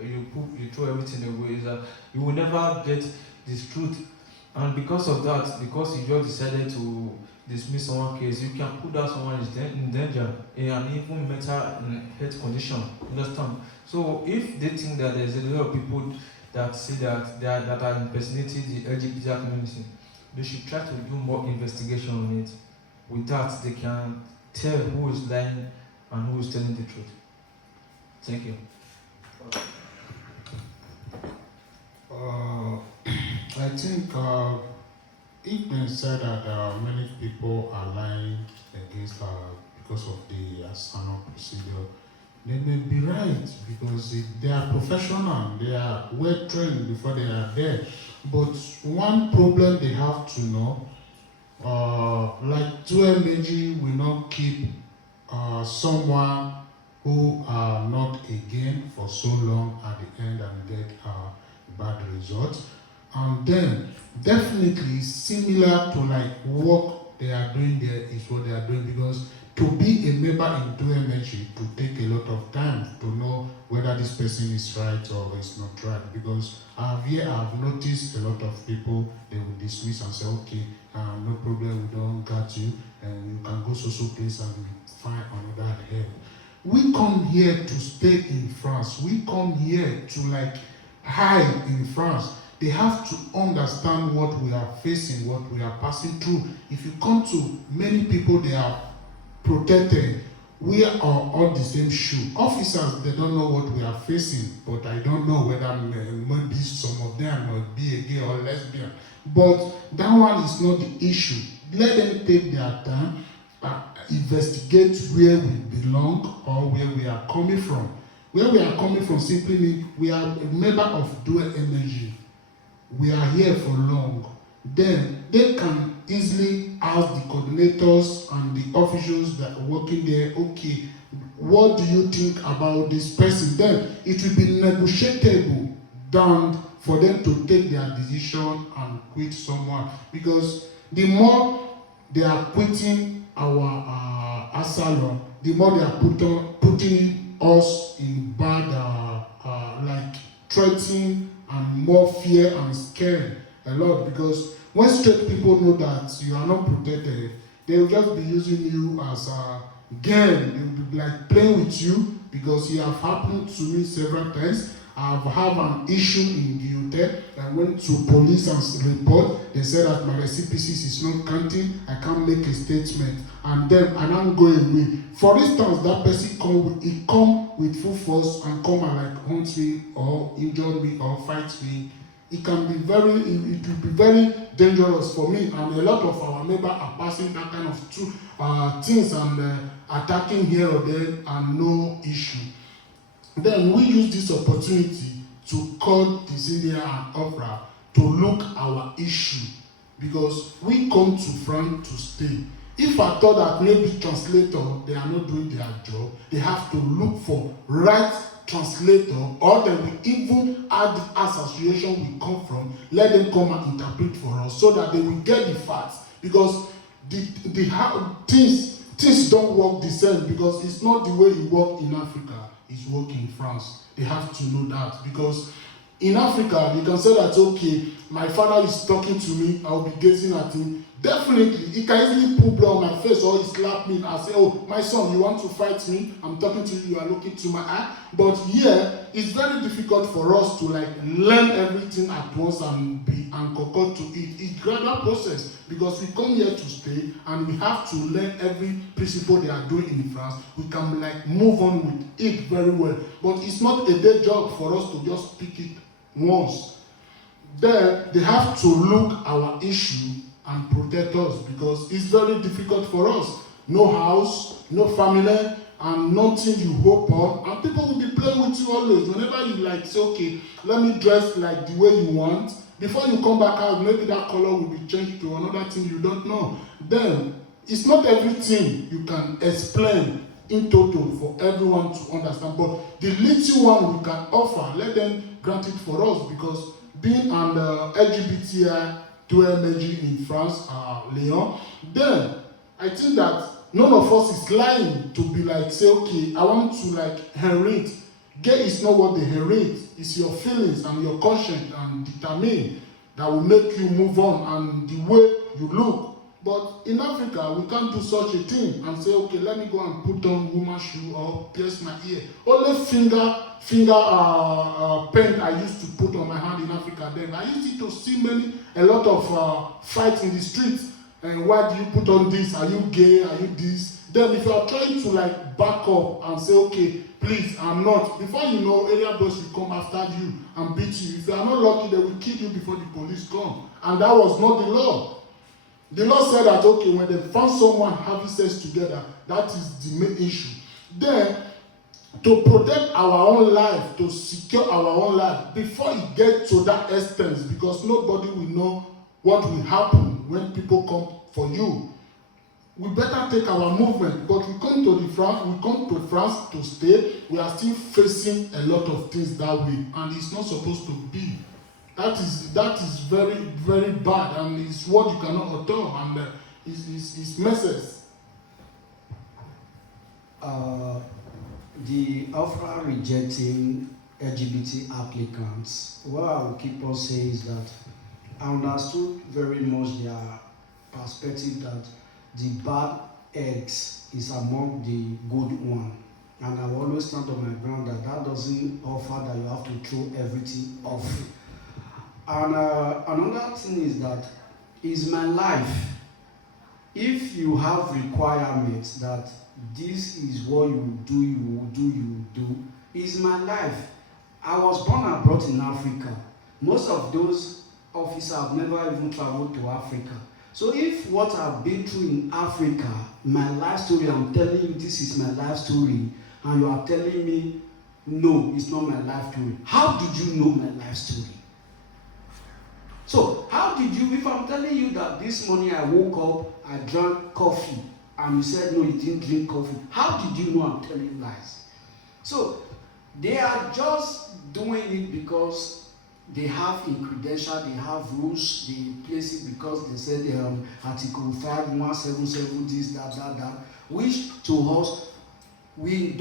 you throw everything away, is that you will never get this truth. And because of that, because you just decided to dismiss someone's case, you can put that someone is in danger in an even mental health condition. Understand? So if they think that there's a lot of people that say that are impersonating the LGBTI community, they should try to do more investigation on it. With that, they can tell who is lying and who is telling the truth. Thank you. I think if they said that many people are lying against because of the asylum procedure, they may be right, because they are professional, they are well trained before they are there. But one problem they have to know, like OKOEGUALE will not keep someone who are not again for so long at the end and get bad results. And then definitely similar to like what they are doing there is what they are doing, because to be a member in OKOEGUALE to take a lot of time to know whether this person is right or is not right. Because I've noticed a lot of people, they will dismiss and say, okay, no problem, we don't got you, and you can go so place and find another help. We come here to stay in France. We come here to like hide in France. They have to understand what we are facing, what we are passing through. If you come to many people, they are protected. We are all the same shoe. Officers, they don't know what we are facing, but I don't know whether maybe some of them might be a gay or lesbian. But that one is not the issue. let them take their time, investigate where we belong or where we are coming from. Where we are coming from simply means we are a member of dual energy. We are here for long. Then they can easily ask the coordinators and the officials that are working there, okay, what do you think about this person? Then it will be negotiable down for them to take their decision and quit someone. Because the more they are quitting our asylum, the more they are putting us in bad, like threatening and more fear and scare a lot. Because when straight people know that you are not protected, they will just be using you as a game. They will be like playing with you, because it have happened to me several times. I've had an issue in the hotel. I went to police and report. They said that my recipices is not counting. I can't make a statement. And then I'm going away. For instance, that person come with full force and come and like hunt me or injure me or fight me. It will be very dangerous for me, and a lot of our members are passing that kind of things and attacking here or there and no issue. Then we use this opportunity to call the India and opera to look our issue, because we come to France to stay. If I thought that maybe translator, they are not doing their job, they have to look for right translator, or they will even add the association we come from, let them come and interpret for us so that they will get the facts. Because things don't work the same, because it's not the way it works in Africa, it's working in France. They have to know that, because in Africa, you can say that, okay, my father is talking to me, I'll be gazing at him. Definitely, he can easily put blood on my face or he slap me and say, oh, my son, you want to fight me? I'm talking to you, you are looking to my eye. But here, it's very difficult for us to like learn everything at once and concord to it. It's a gradual process, because we come here to stay and we have to learn every principle they are doing in France. We can like move on with it very well. But it's not a day job for us to just pick it once. Then they have to look our issue and protect us, because it's very difficult for us. No house, no family, and nothing you hope on, and people will be playing with you always. Whenever you like say, okay, let me dress like the way you want, before you come back out, maybe that color will be changed to another thing you don't know. Then it's not everything you can explain in total for everyone to understand, but the little one we can offer, let them grant it for us, because being an LGBTI energy in France, Lyon, then I think that none of us is lying to be like, say, okay, I want to like inherit. Gay is not what they inherit, it's your feelings and your conscience and determine that will make you move on and the way you look. But in Africa, we can't do such a thing and say, okay, let me go and put on woman's shoe or pierce my ear. Only finger paint I used to put on my hand in Africa then. I used to see a lot of fights in the streets. And why do you put on this? Are you gay? Are you this? Then if you are trying to like back up and say, okay, please, I'm not. Before you know, area boys will come after you and beat you. If you are not lucky, they will kill you before the police come. And that was not the law. The law said that, okay, when they found someone having sex together, that is the main issue. Then, to protect our own life, to secure our own life, before it gets to that extent, because nobody will know what will happen when people come for you, we better take our movement. But we come to France to stay, we are still facing a lot of things that way, and it's not supposed to be. That is very, very bad, and it's what you cannot utter, and it's messes. The offer rejecting LGBT applicants, what I will keep on saying is that I understood very much their perspective that the bad eggs is among the good one. And I will always stand on my ground that doesn't offer that you have to throw everything off. And another thing is that is my life. If you have requirements that this is what you do, is my life. I was born and brought in Africa. Most of those officers have never even traveled to Africa. So if what I've been through in Africa, my life story, I'm telling you this is my life story, and you are telling me, no, it's not my life story. How did you know my life story? So how did you, if I'm telling you that this morning I woke up, I drank coffee, and you said, no, you didn't drink coffee, how did you know I'm telling lies? So they are just doing it because they have in credential, they have rules, they place it because they said Article 5177, this, that, which to us, we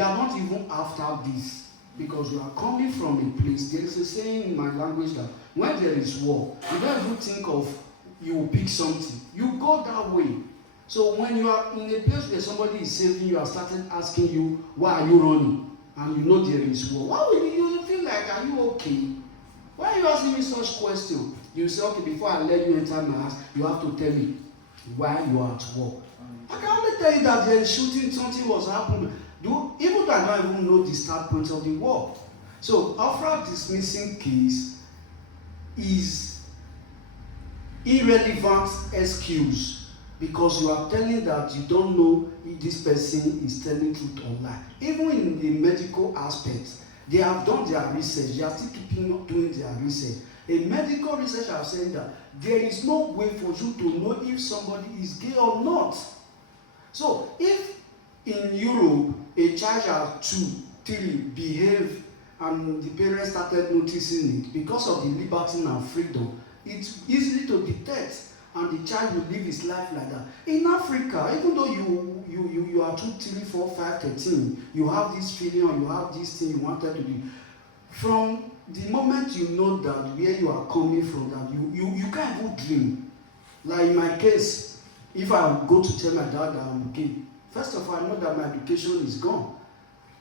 are not even after this, because we are coming from a place. There is a saying in my language that when there is war, you don't even think of you will pick something. You go that way. So when you are in a place where somebody is saving you, and started asking you, why are you running? And you know there is war. Why will you feel like, are you okay? Why are you asking me such question? You say, okay, before I let you enter my house, you have to tell me why you are at war. I can only tell you that there is shooting, something was happening. Even though I don't even know the start point of the war. So, Afra dismissing case is irrelevant excuse because you are telling that you don't know if this person is telling truth or lie. Even in the medical aspect, they have done their research. They are still keeping up doing their research. A medical research have said that there is no way for you to know if somebody is gay or not. So, if in Europe a child at 2, 3 behave and the parents started noticing it because of the liberty and freedom, it's easy to detect and the child will live his life like that. In Africa, even though you are 2, 3, 4, 5, 13, you have this feeling or you have this thing you wanted to do. From the moment you know that where you are coming from, that you can't even dream. Like in my case, if I go to tell my dad that I'm gay, first of all, I know that my education is gone.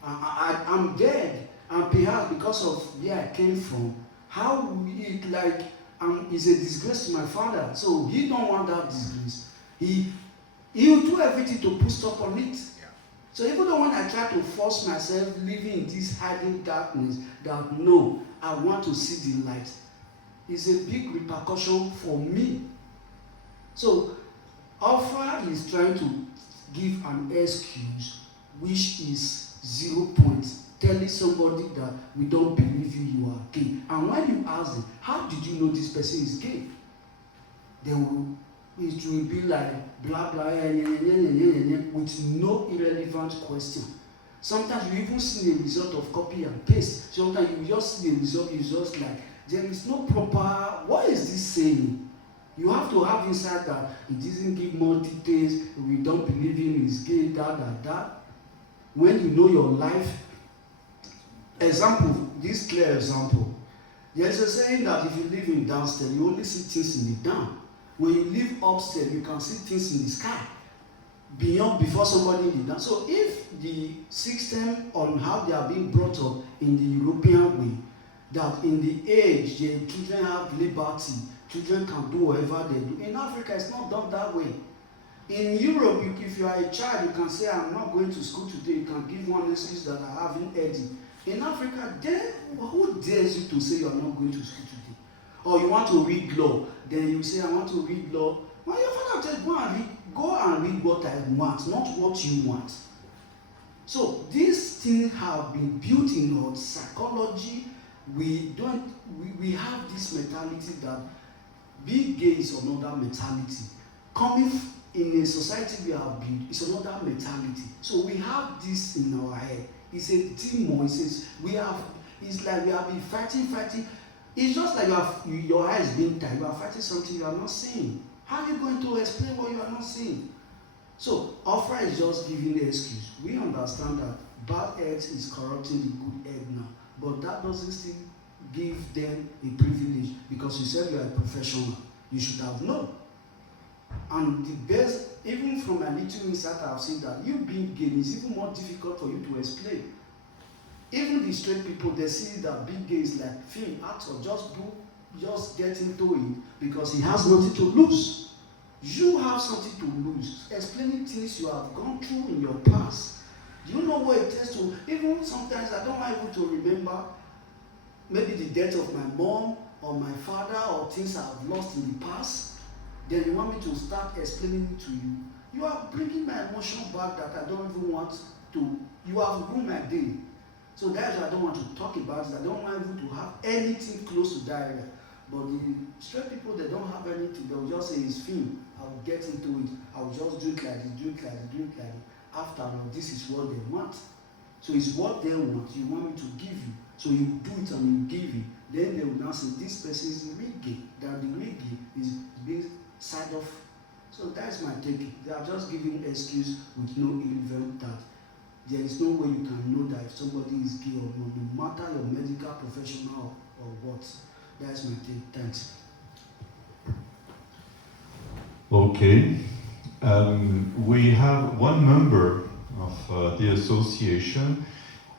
I'm dead. And perhaps because of where I came from, how it like is a disgrace to my father. So he don't want that disgrace. He will do everything to put stop on it. Yeah. So even though when I try to force myself living in this hiding darkness, that no, I want to see the light, it's a big repercussion for me. So Alpha is trying to give an excuse which is 0 points, telling somebody that we don't believe you are gay. And when you ask them, how did you know this person is gay? It will be like blah blah with no irrelevant question. Sometimes you even see the result of copy and paste. Sometimes you just see the result, you just like, there is no proper, what is this saying? You have to have inside that it doesn't give more details, we don't believe him is gay, that. When you know your life, example, this clear example. There is a saying that if you live in downstairs, you only see things in the down. When you live upstairs, you can see things in the sky. Before somebody in the down. So if the system on how they are being brought up in the European way, that in the age the children have liberty, children can do whatever they do. In Africa, it's not done that way. In Europe, if you are a child, you can say, I'm not going to school today. You can give one excuse that I haven't Eddie. In Africa, who dares you to say you are not going to school today? Or you want to read law, then you say, I want to read law. Well, your father said, go and read what I want, not what you want. So these things have been built in our psychology. We have this mentality that being gay is another mentality. Coming in a society we have built is another mentality. So we have this in our head. It's a demon. It's like we have been fighting. It's just like your eyes being tied. You are fighting something you are not seeing. How are you going to explain what you are not seeing? So Ofra is just giving the excuse. We understand that bad eggs is corrupting the good egg now, but that doesn't still give them a privilege because you said you are a professional. You should have known. And the best, even from my little insight, I've seen that you being gay is even more difficult for you to explain. Even the straight people, they see that being gay is like film, actor, just get into it because he has nothing to lose. You have something to lose. Explaining things you have gone through in your past. Do you know what it takes to, even sometimes I don't want able to remember maybe the death of my mom or my father or things I've lost in the past. then you want me to start explaining it to you. You are bringing my emotion back that I don't even want to. You have ruined my day. So that's why I don't want to talk about it. I don't want even to have anything close to diarrhea. But the straight people, they don't have anything. They'll just say it's film. I will get into it. I will just do it like this, do it like this, do it like this. After all, this is what they want. So it's what they want. You want me to give you. So you do it and you give it. Then they will now say this person is reggae. That the reggae is being side off. So that's my take. They are just giving excuse with no irrelevant that there is no way you can know that if somebody is gay or not, no matter your medical professional or what. That's my take. Thanks. Okay. We have one member of the association,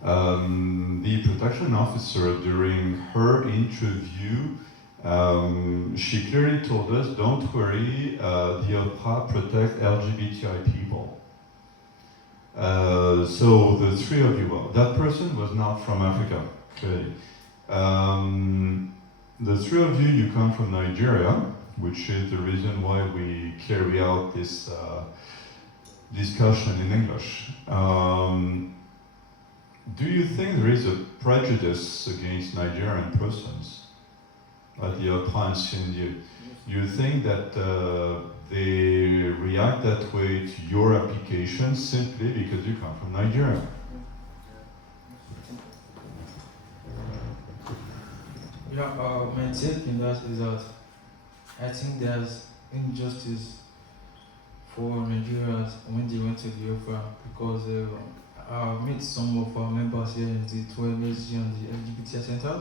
the protection officer, during her interview, she clearly told us, don't worry, the OPA protect LGBTI people. So the three of you, well, that person was not from Africa, clearly. The three of you, you come from Nigeria, which is the reason why we carry out this discussion in English. Do you think there is a prejudice against Nigerian persons at the France? Do you think that they react that way to your application simply because you come from Nigeria? Yeah, my take in that is that I think there's injustice for Nigerians when they went to the OFA because I met some of our members here in the tournée and the LGBTI center.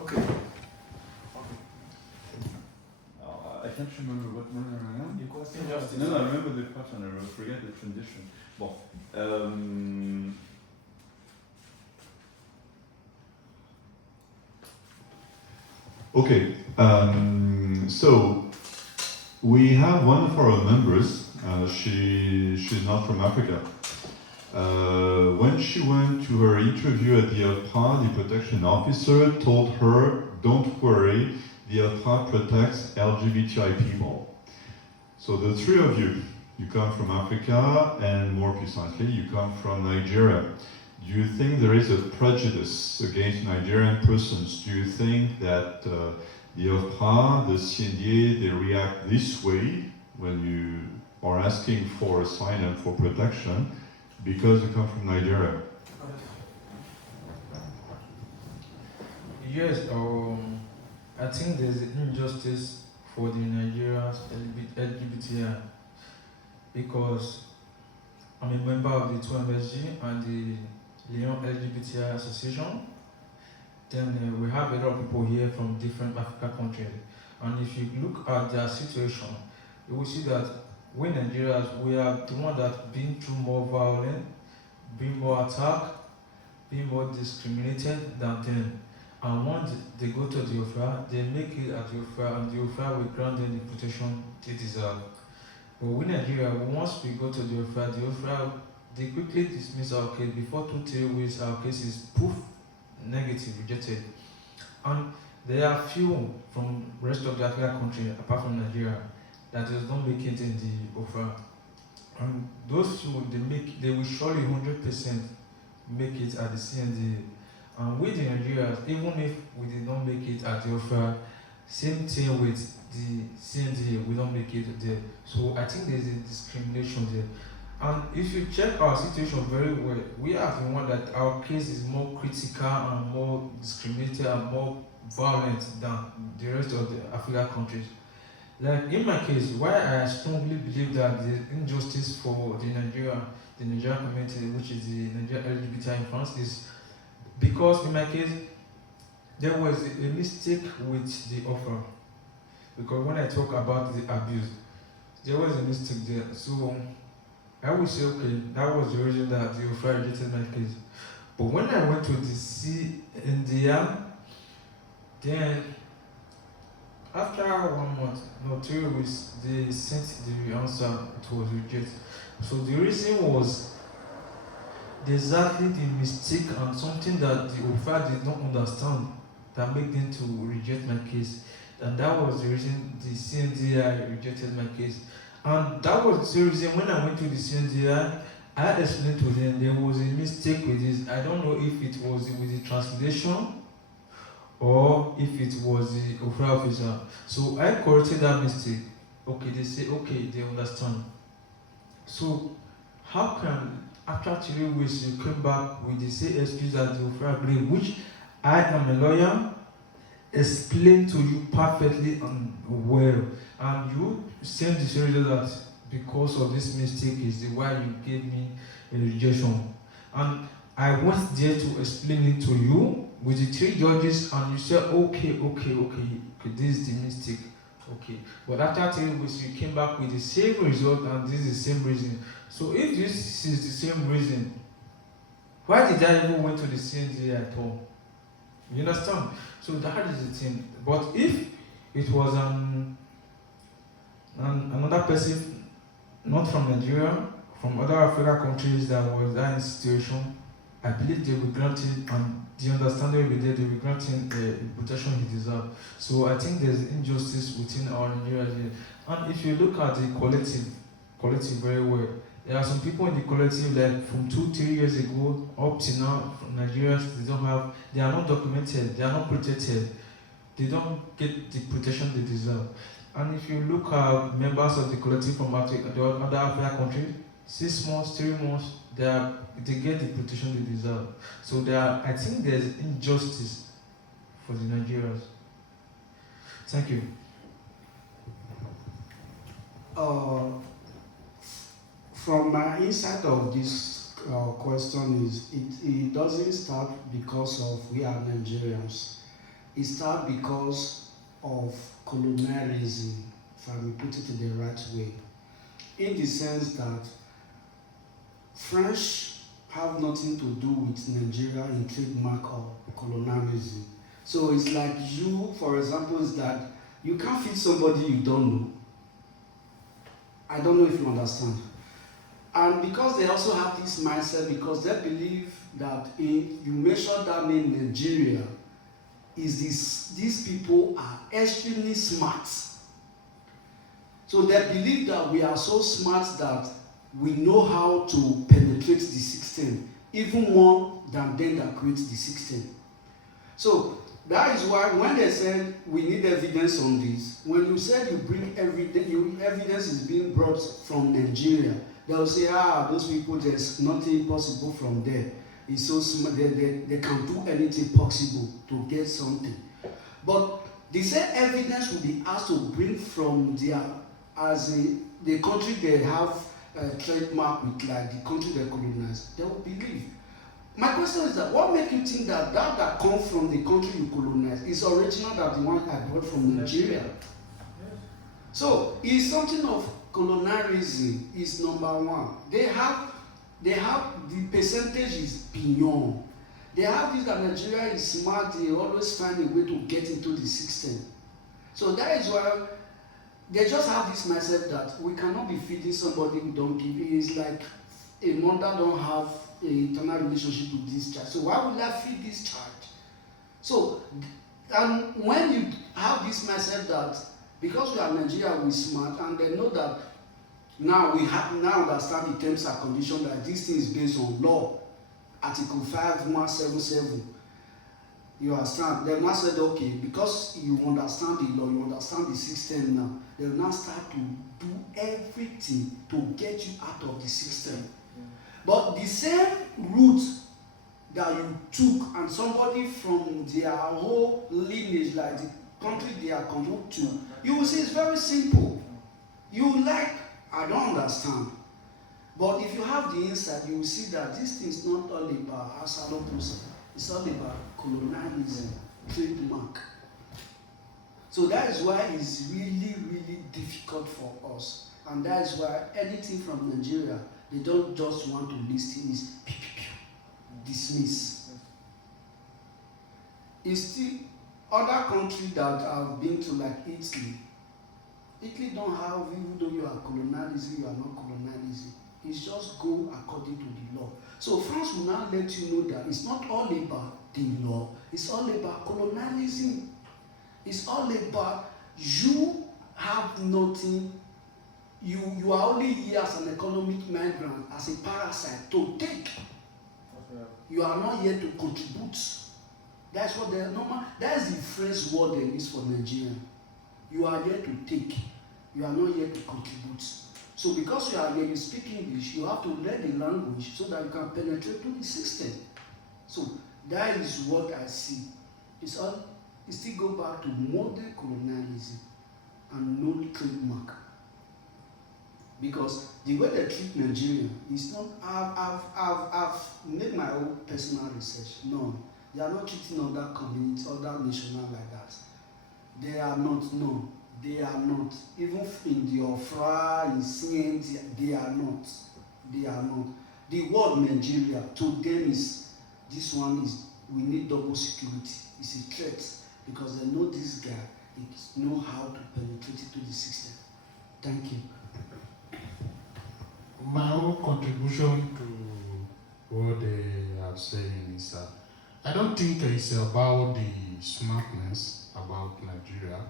Okay. I can't remember what one I am. No, I remember the pattern, I forget the transition. Bon. Okay, so we have one of our members, she's not from Africa. When she went to her interview at the OPA, the protection officer told her, don't worry, the OPA protects LGBTI people. So the three of you, you come from Africa, and more precisely, you come from Nigeria. Do you think there is a prejudice against Nigerian persons? Do you think that the OPA, the CNDA, they react this way when you are asking for asylum, for protection, because you come from Nigeria? Yes, I think there's injustice for the Nigerians LGBTI because I'm a member of the 2MSG and the Lyon LGBTI Association. Then we have a lot of people here from different African countries. And if you look at their situation, you will see that we Nigerians, we are the ones that been through more violence, been more attacked, been more discriminated than them. And once they go to the OFA, they make it at the OFA, and the OFA will grant them the protection they deserve. But we Nigeria, once we go to the OFA, they quickly dismiss our case. Before 2-3 weeks, our case is poof, negative, rejected. And there are few from the rest of the African country, apart from Nigeria, that does not make it in the OFA. And those few, they will surely 100% make it at the CND. And with the Nigerians, even if we did not make it at the OFA, same thing with the CND, we don't make it there. So I think there's a discrimination there. And if you check our situation very well, we are the one that our case is more critical and more discriminated and more violent than the rest of the African countries. Like in my case, why I strongly believe that the injustice for the Nigerian community, which is the Nigerian LGBTI in France, is because in my case, there was a mistake with the offer. Because when I talk about the abuse, there was a mistake there. So I would say, okay, that was the reason that the offer rejected my case. But when I went to the CNDA, then after 1 month, no, 3 weeks, they sent the answer, it was rejected. So the reason was exactly the mistake and something that the offer did not understand that made them to reject my case. and that was the reason the CNDI rejected my case. And that was the reason when I went to the CNDI, I explained to them there was a mistake with this. I don't know if it was with the translation or if it was the overall officer. So I corrected that mistake. Okay, they say, okay, they understand. So how can, after 3 weeks, you came back with the same excuse as the overall agreement, which I am a lawyer, explained to you perfectly and well, and you send the serious that because of this mistake is the why you gave me a rejection. And I went there to explain it to you with the 3 judges, and you said, okay, this is the mistake. Okay, but after 3 weeks, you came back with the same result, and this is the same reason. So if this is the same reason, why did I even went to the CNDA at all? You understand? So that is the thing. But if it was another person, not from Nigeria, from other African countries that was that in situation, I believe they will grant him, and the understanding will be there, they will grant him the protection he deserves. So I think there's injustice within our Nigeria here. And if you look at the collective very well, there are some people in the collective, like from 2-3 years ago up to now, from Nigeria, they are not documented, they are not protected, they don't get the protection they deserve. And if you look at members of the collective from Africa, the other African countries, 6 months, 3 months, they get the protection they deserve. So I think there's injustice for the Nigerians. Thank you. From my insight of this question is, it doesn't start because of we are Nigerians. It starts because of colonialism, if I will put it in the right way. In the sense that French have nothing to do with Nigeria in trademark or colonialism. So it's like you, for example, is that you can't feed somebody you don't know. I don't know if you understand. And because they also have this mindset, because they believe that if you measure that in Nigeria, these people are extremely smart. So they believe that we are so smart that we know how to penetrate the system, even more than them that create the system. So that is why when they said we need evidence on this, when you said you bring evidence is being brought from Nigeria, they'll say, those people, there's nothing possible from there. It's so smart, they can do anything possible to get something. But the same evidence will be asked to bring from the country they have trademark with, like the country they colonized. They will believe. My question is that what makes you think that comes from the country you colonized is original than the one I brought from Nigeria? So it's something of colonialism is number one. They have the percentage is beyond. They have this that Nigeria is smart, they always find a way to get into the system. So that is why they just have this mindset that we cannot be feeding somebody who don't give. It is like a mother don't have an internal relationship with this child. So why would I feed this child? So, and when you have this mindset that because we are Nigeria, we smart, and they know that now we have understand the terms and conditions that this thing is based on law, Article 5177. You understand? They now said, okay, because you understand the law, you understand the system now, they will now start to do everything to get you out of the system. But the same route that you took and somebody from their whole lineage, like the country they are connected to, you will see it's very simple. You like, I don't understand. But if you have the insight, you will see that this thing is not all about asylum process. It's all about colonialism, trademark. So that is why it's really, really difficult for us. And that is why anything from Nigeria, they don't just want to list it, it's dismiss. It's still other countries that I've been to, like Italy. Italy don't have, even though you are colonialism, you are not colonialism. It's just go according to the law. So France will now let you know that it's not all about the law. It's all about colonialism. It's all about you have nothing. You are only here as an economic migrant, as a parasite to take. You are not here to contribute. That's what they are normal. That's the phrase word they use for Nigeria. You are here to take. You are not here to contribute. So because you are here, you speak English, you have to learn the language so that you can penetrate to the system. So that is what I see. It still go back to modern colonialism and no trademark. Because the way they treat Nigeria is not. I've made my own personal research. No, they are not treating other communities, other national like that. They are not. No, they are not. Even in the Ofra, in CNT, they are not. They are not. The word Nigeria to them is, this one is, we need double security. It's a threat because they know this guy. He know how to penetrate into the system. Thank you. My own contribution to what they are saying is that I don't think it's about the smartness about Nigeria.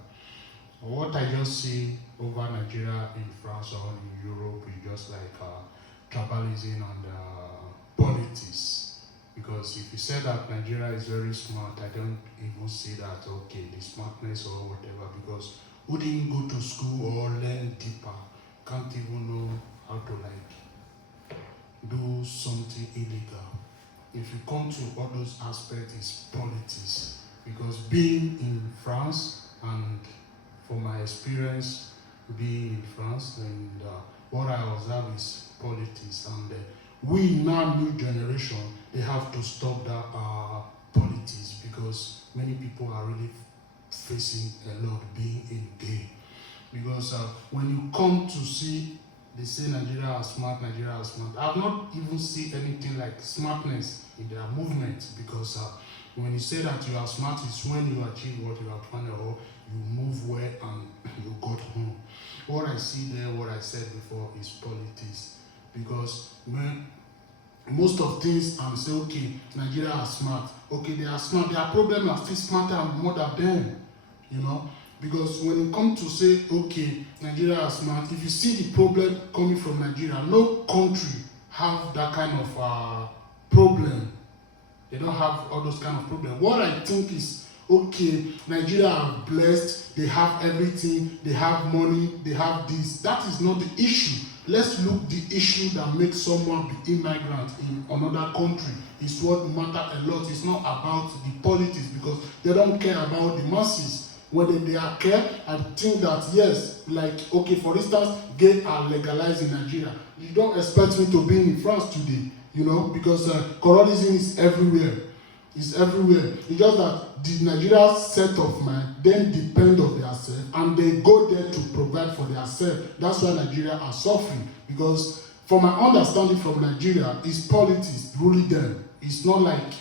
What I just see over Nigeria in France or in Europe is just like tribalism and politics. Because if you say that Nigeria is very smart, I don't even see that, okay, the smartness or whatever, because who didn't go to school or learn deeper can't even know how to do something illegal. If you come to all those aspects, it's politics. Because being in France, and from my experience being in France, and what I observe is politics. And we now, new generation, they have to stop that politics, because many people are really facing a lot being in gay. Because when you come to see, they say Nigeria is smart, Nigeria is smart. I've not even seen anything like smartness in their movement, because when you say that you are smart, it's when you achieve what you are planning, or you move well and you got home. What I see there, what I said before, is politics. Because when most of things, I'm saying, okay, Nigeria are smart. Okay, they are smart. Their problem are still smarter and more than them, you know. Because when you come to say, okay, Nigeria are smart, if you see the problem coming from Nigeria, no country have that kind of problem. They don't have all those kind of problems. What I think is, okay, Nigeria are blessed, they have everything, they have money, they have this. That is not the issue. Let's look the issue that makes someone be immigrant in another country. It's what matters a lot. It's not about the politics, because they don't care about the masses. When they are care, I think that yes, like, okay, for instance, gay are legalized in Nigeria. You don't expect me to be in France today, you know, because colonialism is everywhere. It's everywhere. It's just that the Nigerian set of mind then depend on themselves, and they go there to provide for themselves. That's why Nigeria are suffering. Because from my understanding from Nigeria, it's politics ruling them. It's not like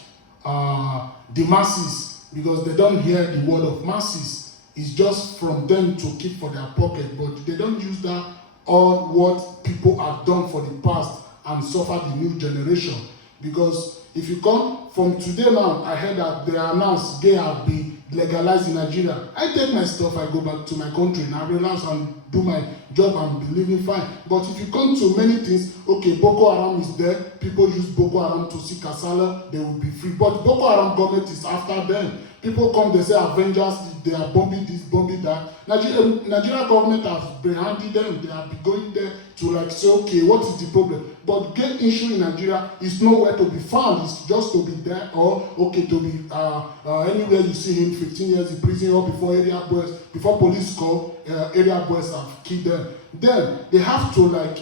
the masses, because they don't hear the word of masses. It's just from them to keep for their pocket, but they don't use that on what people have done for the past and suffer the new generation. Because if you come from today now, I heard that they announced gay have been legalized in Nigeria. I take my stuff, I go back to my country, and I relax and do my job and be living fine. But if you come to many things, okay, Boko Haram is there, people use Boko Haram to seek asylum, they will be free. But Boko Haram government is after them. People come, they say Avengers, they are bombing this, bombing that. Nigeria government has behind them, they are going there to like say, okay, what is the problem? But gay issue in Nigeria is nowhere to be found. It's just to be there, or okay, to be anywhere you see him, 15 years in prison, or before area boys, before police call, area boys have killed them. Then they have to like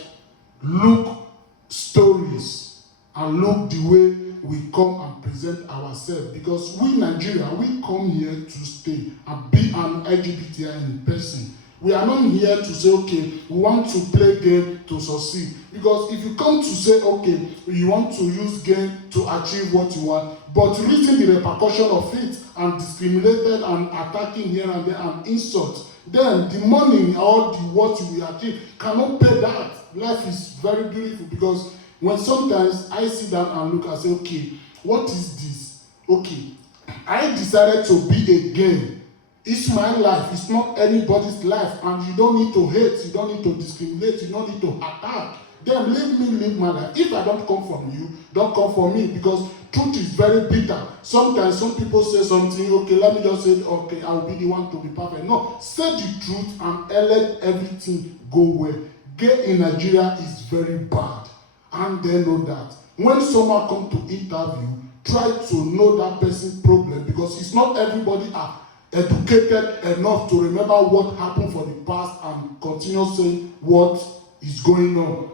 look stories and look the way we come and present ourselves, because we Nigeria, we come here to stay and be an LGBTI person. We are not here to say, okay, we want to play game to succeed. Because if you come to say, okay, you want to use game to achieve what you want, but reading the repercussion of it and discriminated and attacking here and there and insult, then the money or the what you will achieve cannot pay that. Life is very beautiful, because when sometimes I sit down and look and say, okay, what is this? Okay, I decided to be a gay It's my life, it's not anybody's life, and you don't need to hate, you don't need to discriminate, you don't need to attack. Then leave me live my life. If I don't come from you, don't come from me, because truth is very bitter. Sometimes some people say something, okay, let me just say, okay, I'll be the one to be perfect. No, say the truth and let everything go well. Gay in Nigeria is very bad, and they know that. When someone comes to interview, try to know that person's problem, because it's not everybody are educated enough to remember what happened for the past and continue saying what is going on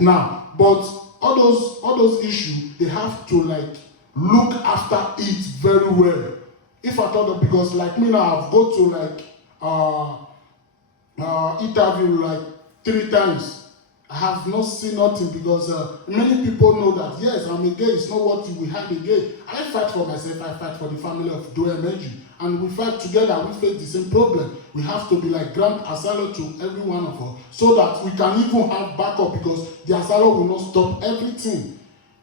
now. But all those issues, they have to like look after it very well. If I thought that, because like me now, I've go to like interview like 3 times. I have not seen nothing, because many people know that yes, I'm a gay. It's not what we have a gay. I fight for myself. I fight for the family of EDOHEN, and we fight together. We face the same problem. We have to be like grant asylum to every one of us, so that we can even have backup, because the asylum will not stop everything.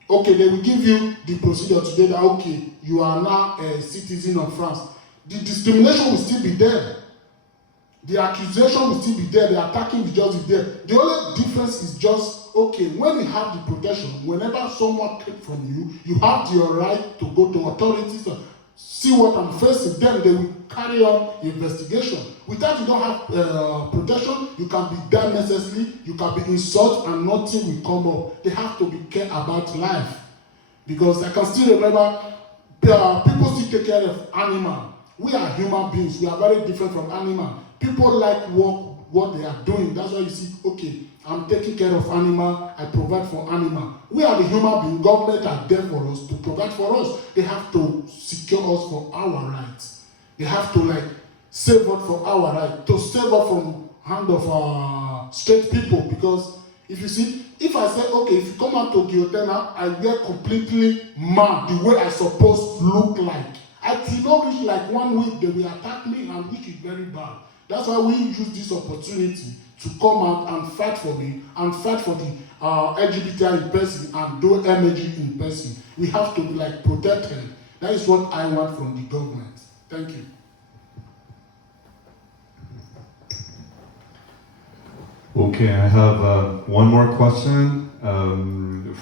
Okay, they will give you the procedure today that okay, you are now a citizen of France. The discrimination will still be there. The accusation will still be there, the attacking will just be there. The only difference is just, okay, when you have the protection, whenever someone takes from you, you have your right to go to authorities and see what I'm facing. Then they will carry on investigation. Without you don't have protection, you can be done necessarily, you can be insulted and nothing will come up. They have to be care about life. Because I can still remember, people still take care of animals. We are human beings, we are very different from animals. People like what they are doing. That's why you see, okay, I'm taking care of animal, I provide for animal. We are the human being. Government are there for us to provide for us. They have to secure us for our rights. They have to like save us for our rights, to save us from hand of straight people. Because if you see, if I say, okay, if you come out to the hotel now, I wear completely mad the way I supposed to look like. I did not reach like 1 week, they will attack me, and which is very bad. That's why we use this opportunity to come out and fight for me, and fight for the LGBTI in person, and do energy in person. We have to like protect them. That is what I want from the government. Thank you. Okay, I have one more question.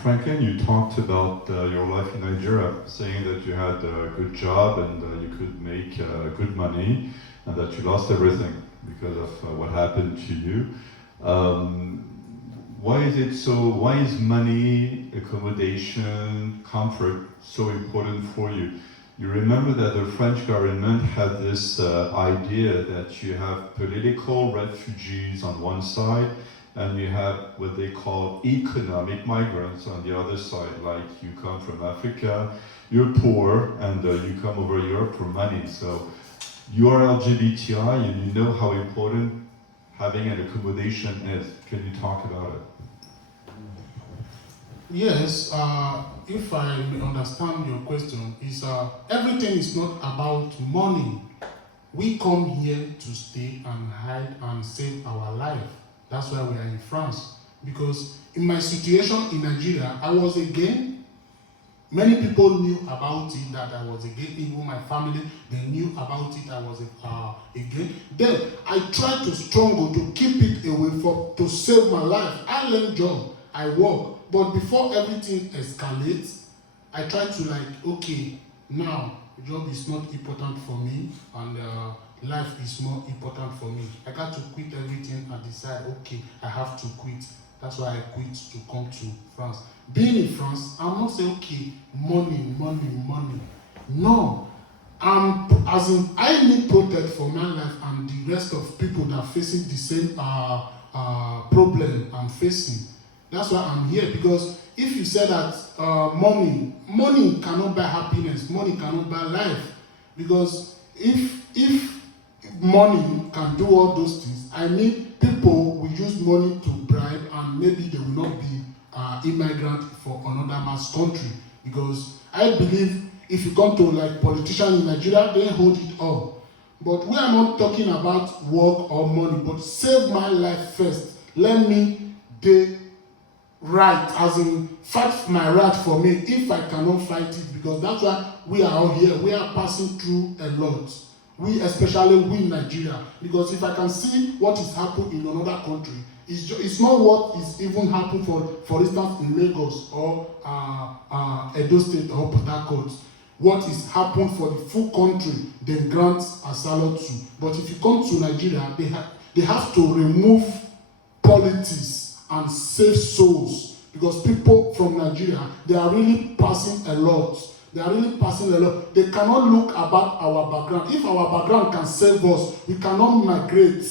Franklin, you talked about your life in Nigeria, saying that you had a good job and you could make good money, and that you lost everything because of what happened to you. Why is money, accommodation, comfort so important for you? You remember that the French government had this idea that you have political refugees on one side, and you have what they call economic migrants on the other side. Like you come from Africa, you're poor, and you come over Europe for money. So you are LGBTI, and you know how important having an accommodation is. Can you talk about it? Yes, if I understand your question, is everything is not about money. We come here to stay and hide and save our life. That's why we are in France. Because in my situation in Nigeria, I was a gay. Many people knew about it, that I was a gay. Even my family, they knew about it, I was a gay. Then I tried to struggle to keep it away to save my life. I learned job, I work. But before everything escalates, I try to like, okay, now job is not important for me, and life is more important for me. I got to quit everything and decide, okay, I have to quit. That's why I quit to come to France. Being in France, I'm not saying, okay, money. No. As in, I need protect for my life and the rest of people that are facing the same problem I'm facing. That's why I'm here, because if you say that money cannot buy happiness, money cannot buy life, because if money can do all those things, I need people will use money to bribe, and maybe they will not be immigrant for another mass country. Because I believe if you come to like politicians in Nigeria, they hold it all. But we are not talking about work or money, but save my life first. Let me right, as in fight my right for me if I cannot fight it, because that's why we are all here. We are passing through a lot. We, especially we in Nigeria, because if I can see what is happening in another country, it's not what is even happening for instance in Lagos or Edo State or Port Harcourt. What is happening for the full country, then grant asylum to. But if you come to Nigeria, they have to remove politics and save souls, because people from Nigeria, they are really passing a lot. They are really passing a lot. They cannot look about our background. If our background can save us, we cannot migrate.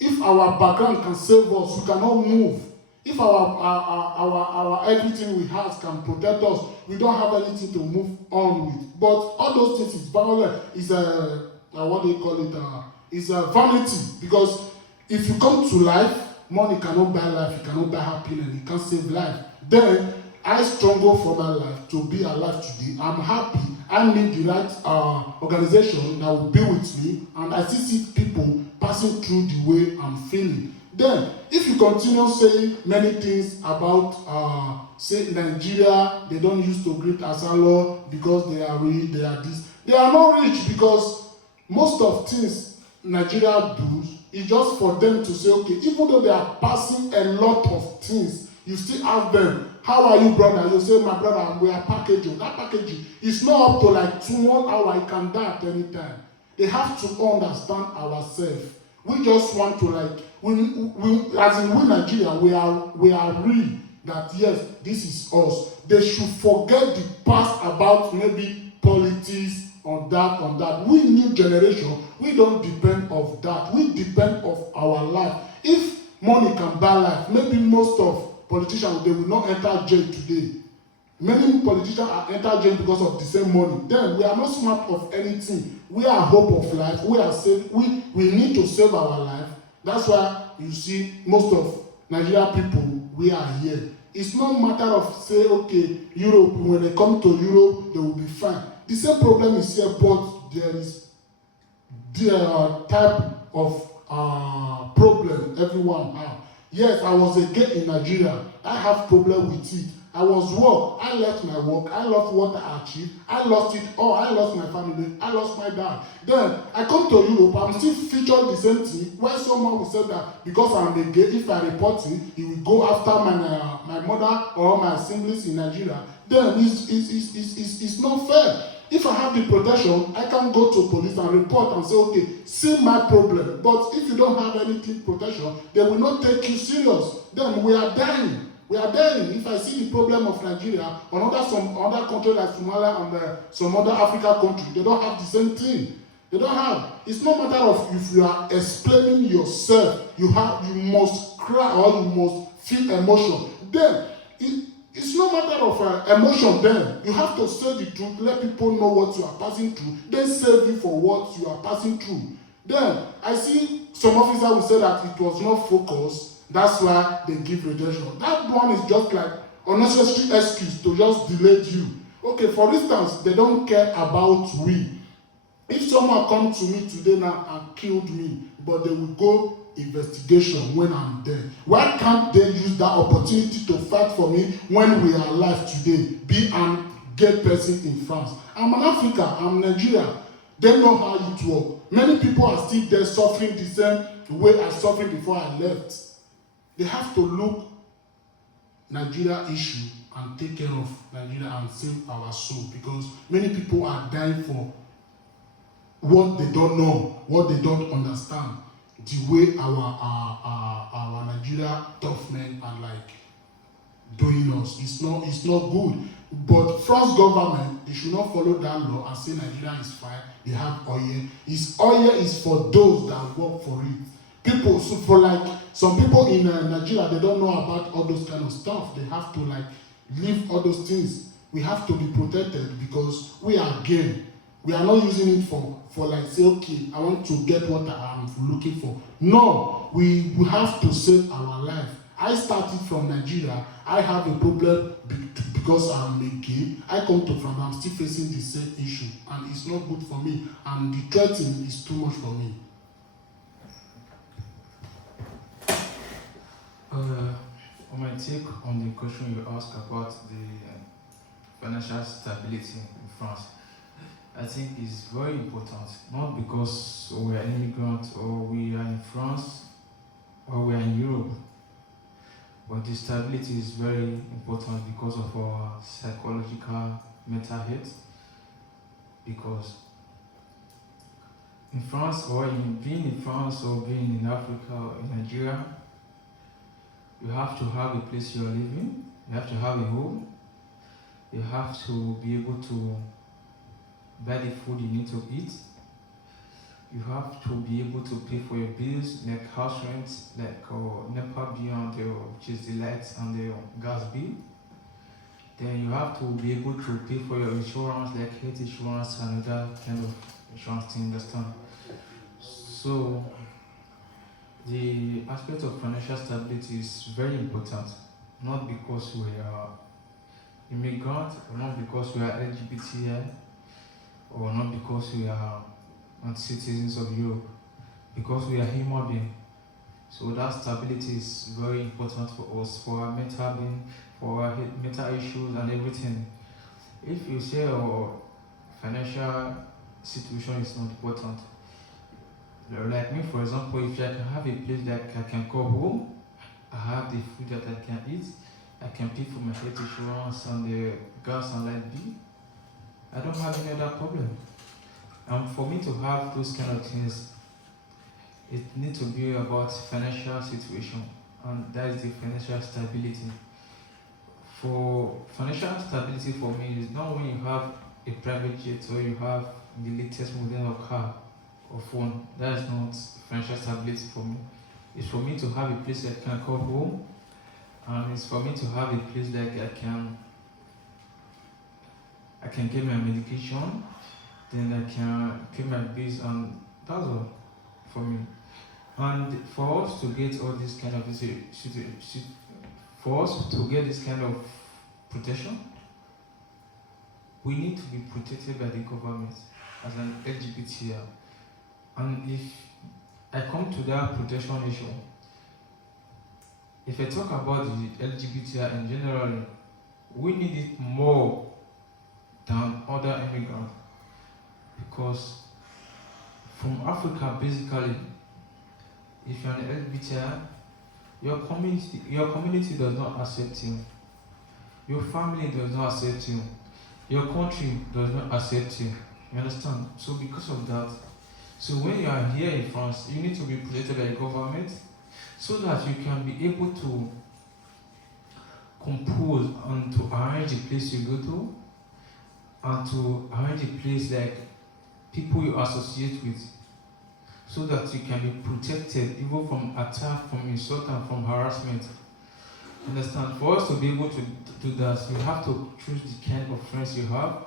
If our background can save us, we cannot move. If our everything we have can protect us, we don't have anything to move on with. But all those things is what they call it, is a vanity. Because if you come to life, money cannot buy life, it cannot buy happiness, it can't save life. Then I struggle for my life to be alive today. I'm happy. I need the right organization that will be with me, and I see people passing through the way I'm feeling. Then, if you continue saying many things about, say, Nigeria, they don't used to greet asylum because they are rich, they are this. They are not rich because most of things Nigeria do is just for them to say, okay, even though they are passing a lot of things, you still ask them, how are you, brother? You say, my brother, we are packaging. That packaging is not up to like 1 hour, it can die at any time. They have to understand ourselves. We just want to like, as in we Nigeria, we are real that yes, this is us. They should forget the past about maybe politics on that. We new generation, we don't depend on that. We depend on our life. If money can buy life, maybe most of politicians, they will not enter jail today. Many politicians are enter jail because of the same money. Then we are not smart of anything. We are hope of life. We are safe. We need to save our life. That's why you see most of Nigerian people, we are here. It's not matter of say, okay, Europe, when they come to Europe, they will be fine. The same problem is here, but there is the type of problem everyone has. Yes, I was a gay in Nigeria. I have problem with it. I was work. I left my work. I lost what I achieved. I lost it all. I lost my family. I lost my dad. Then I come to Europe. I'm still featured the same thing. Why someone will say that because I'm a gay, if I report him, he will go after my mother or my siblings in Nigeria. Then it's not fair. If I have the protection, I can go to police and report and say, okay, see my problem. But if you don't have anything protection, they will not take you serious. Then we are dying. We are dying. If I see the problem of Nigeria, some other country like Somalia and some other African country, they don't have the same thing. They don't have. It's no matter of if you are explaining yourself, you must cry or you must feel emotion. Then it's no matter of emotion. Then you have to say the truth, let people know what you are passing through. They save you for what you are passing through. Then I see some officers will say that it was not focused. That's why they give rejection. That one is just like unnecessary excuse to just delay you. Okay, for instance, they don't care about we. If someone comes to me today now and killed me, but they will go investigation when I'm dead. Why can't they use that opportunity to fight for me when we are alive today? Be a gay person in France. I'm an African, I'm Nigerian. They know how it works. Many people are still there suffering the same way I suffered before I left. They have to look Nigeria issue and take care of Nigeria and save our soul, because many people are dying for what they don't know, what they don't understand. The way our Nigeria tough men are like doing us, it's not good. But France government, they should not follow that law and say Nigeria is fine. They have oil. Oil is for those that work for it. People, so for like some people in Nigeria, they don't know about all those kind of stuff. They have to like leave all those things. We have to be protected because we are gay. We are not using it for like say, okay, I want to get what I'm looking for. No, we have to save our life. I started from Nigeria. I have a problem because I'm a gay. I come to France. I'm still facing the same issue, and it's not good for me. And the threatening is too much for me. On my take on the question you asked about the financial stability in France, I think is very important, not because we are immigrants or we are in France or we are in Europe, but the stability is very important because of our psychological mental health. Because in France, or being in France or being in Africa or in Nigeria, you have to have a place you are living, you have to have a home, you have to be able to buy the food you need to eat, you have to be able to pay for your bills, like house rent, like NEPA bill, which is the lights and the gas bill. Then you have to be able to pay for your insurance, like health insurance and other kind of insurance to understand. So the aspect of financial stability is very important, not because we are immigrants, or not because we are LGBTI, or not because we are not citizens of Europe, because we are human beings. So that stability is very important for us, for our mental being, for our mental issues and everything. If you say our financial situation is not important, like me for example, if I can have a place that I can call home, I have the food that I can eat, I can pay for my health insurance and the gas and light bill, I don't have any other problem. And for me to have those kind of things, it needs to be about financial situation, and that is the financial stability. For financial stability for me is not when you have a private jet or you have the latest model of car or phone. That is not financial stability for me. It's for me to have a place that I can call home, and it's for me to have a place that I can get my medication, then I can pay my bills, and that's all for me. And for us to get all this kind of for us to get this kind of protection, we need to be protected by the government as an LGBTI. And if I come to that protection issue, if I talk about the LGBTI in general, we need it more than other immigrants, because from Africa, basically, if you're an LGBTI, your community does not accept you, your family does not accept you, your country does not accept you. You understand? So because of that, so when you are here in France, you need to be protected by the government so that you can be able to compose and to arrange the place you go to, and to arrange a place like people you associate with, so that you can be protected even from attack, from insult, and from harassment. Understand? For us to be able to do that, you have to choose the kind of friends you have,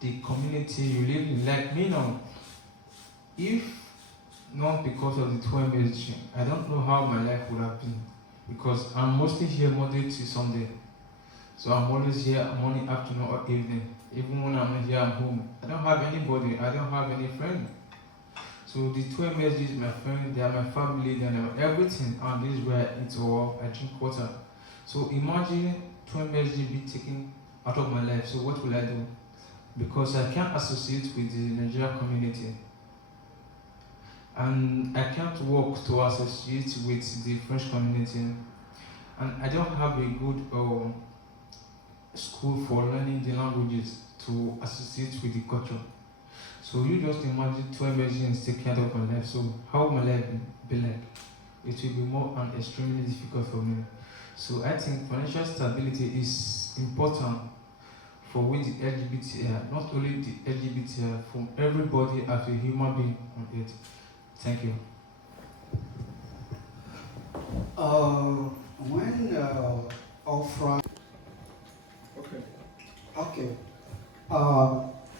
the community you live in. Like me now, if not because of the 2 MSG, I don't know how my life would have been, because I'm mostly here Monday to Sunday. So I'm always here morning, afternoon, or evening. Even when I'm here at home, I don't have anybody, I don't have any friend. So the 2 MSG is my friend, they are my family, they are everything, and this is where I eat or I drink water. So imagine 2 MSG be taken out of my life, so what will I do? Because I can't associate with the Nigerian community. And I can't work to associate with the French community. And I don't have a good school for learning the languages to associate with the culture. So you just imagine 2 MSG take care of my life. So how will my life be like? It will be more and extremely difficult for me. So I think financial stability is important for we the LGBTI, not only the LGBTI, from everybody as a human being on earth. Thank you. When Ofra. Okay.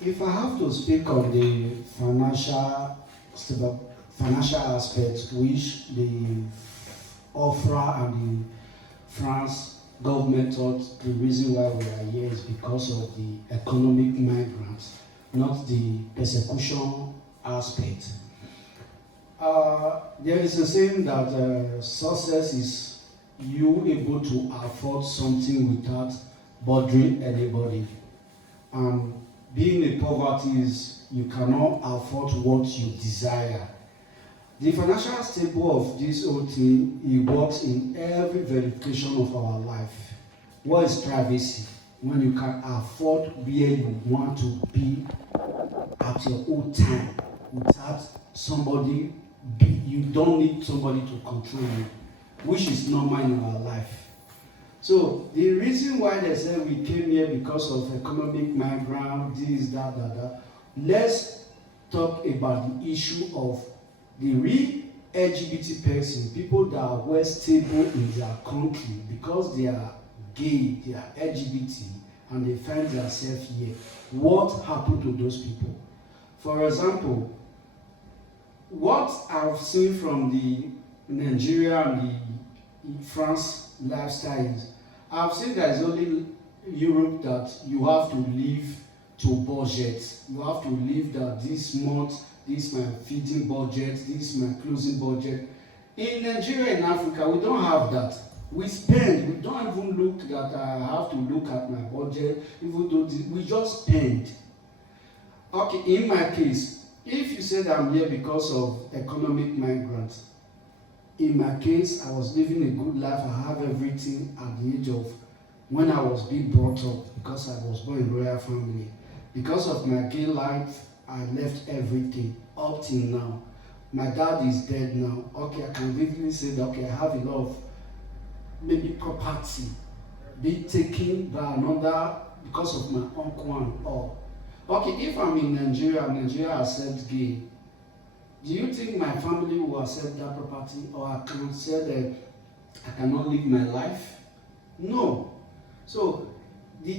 If I have to speak on the financial aspect, which the Ofra and the France government thought the reason why we are here is because of the economic migrants, not the persecution aspect. There is a saying that success is you able to afford something without bothering anybody. Being a in poverty is you cannot afford what you desire. The financial staple of this whole thing, it works in every verification of our life. What is privacy? When you can afford where you want to be at your own time without somebody, you don't need somebody to control you, which is normal in our life. So the reason why they say we came here because of economic migrant, this, that. Let's talk about the issue of the real LGBT person, people that are well stable in their country because they are gay, they are LGBT, and they find themselves here. What happened to those people? For example, what I've seen from the Nigeria and the France lifestyle is, I've seen there's only Europe that you have to live to budget. You have to live that this month, this is my feeding budget, this is my closing budget. In Nigeria and Africa, we don't have that. We spend, we don't even look that I have to look at my budget, even though we just spend. Okay, in my case, if you said I'm here because of economic migrants, in my case, I was living a good life. I have everything at the age of when I was being brought up, because I was born in a royal family. Because of my gay life, I left everything up till now. My dad is dead now. Okay, I can vividly say that, okay, I have a lot of maybe property be taken by another because of my uncle and all. Okay, if I'm in Nigeria, Nigeria accepts gay, do you think my family will accept that property, or I can say that I cannot live my life? No. So we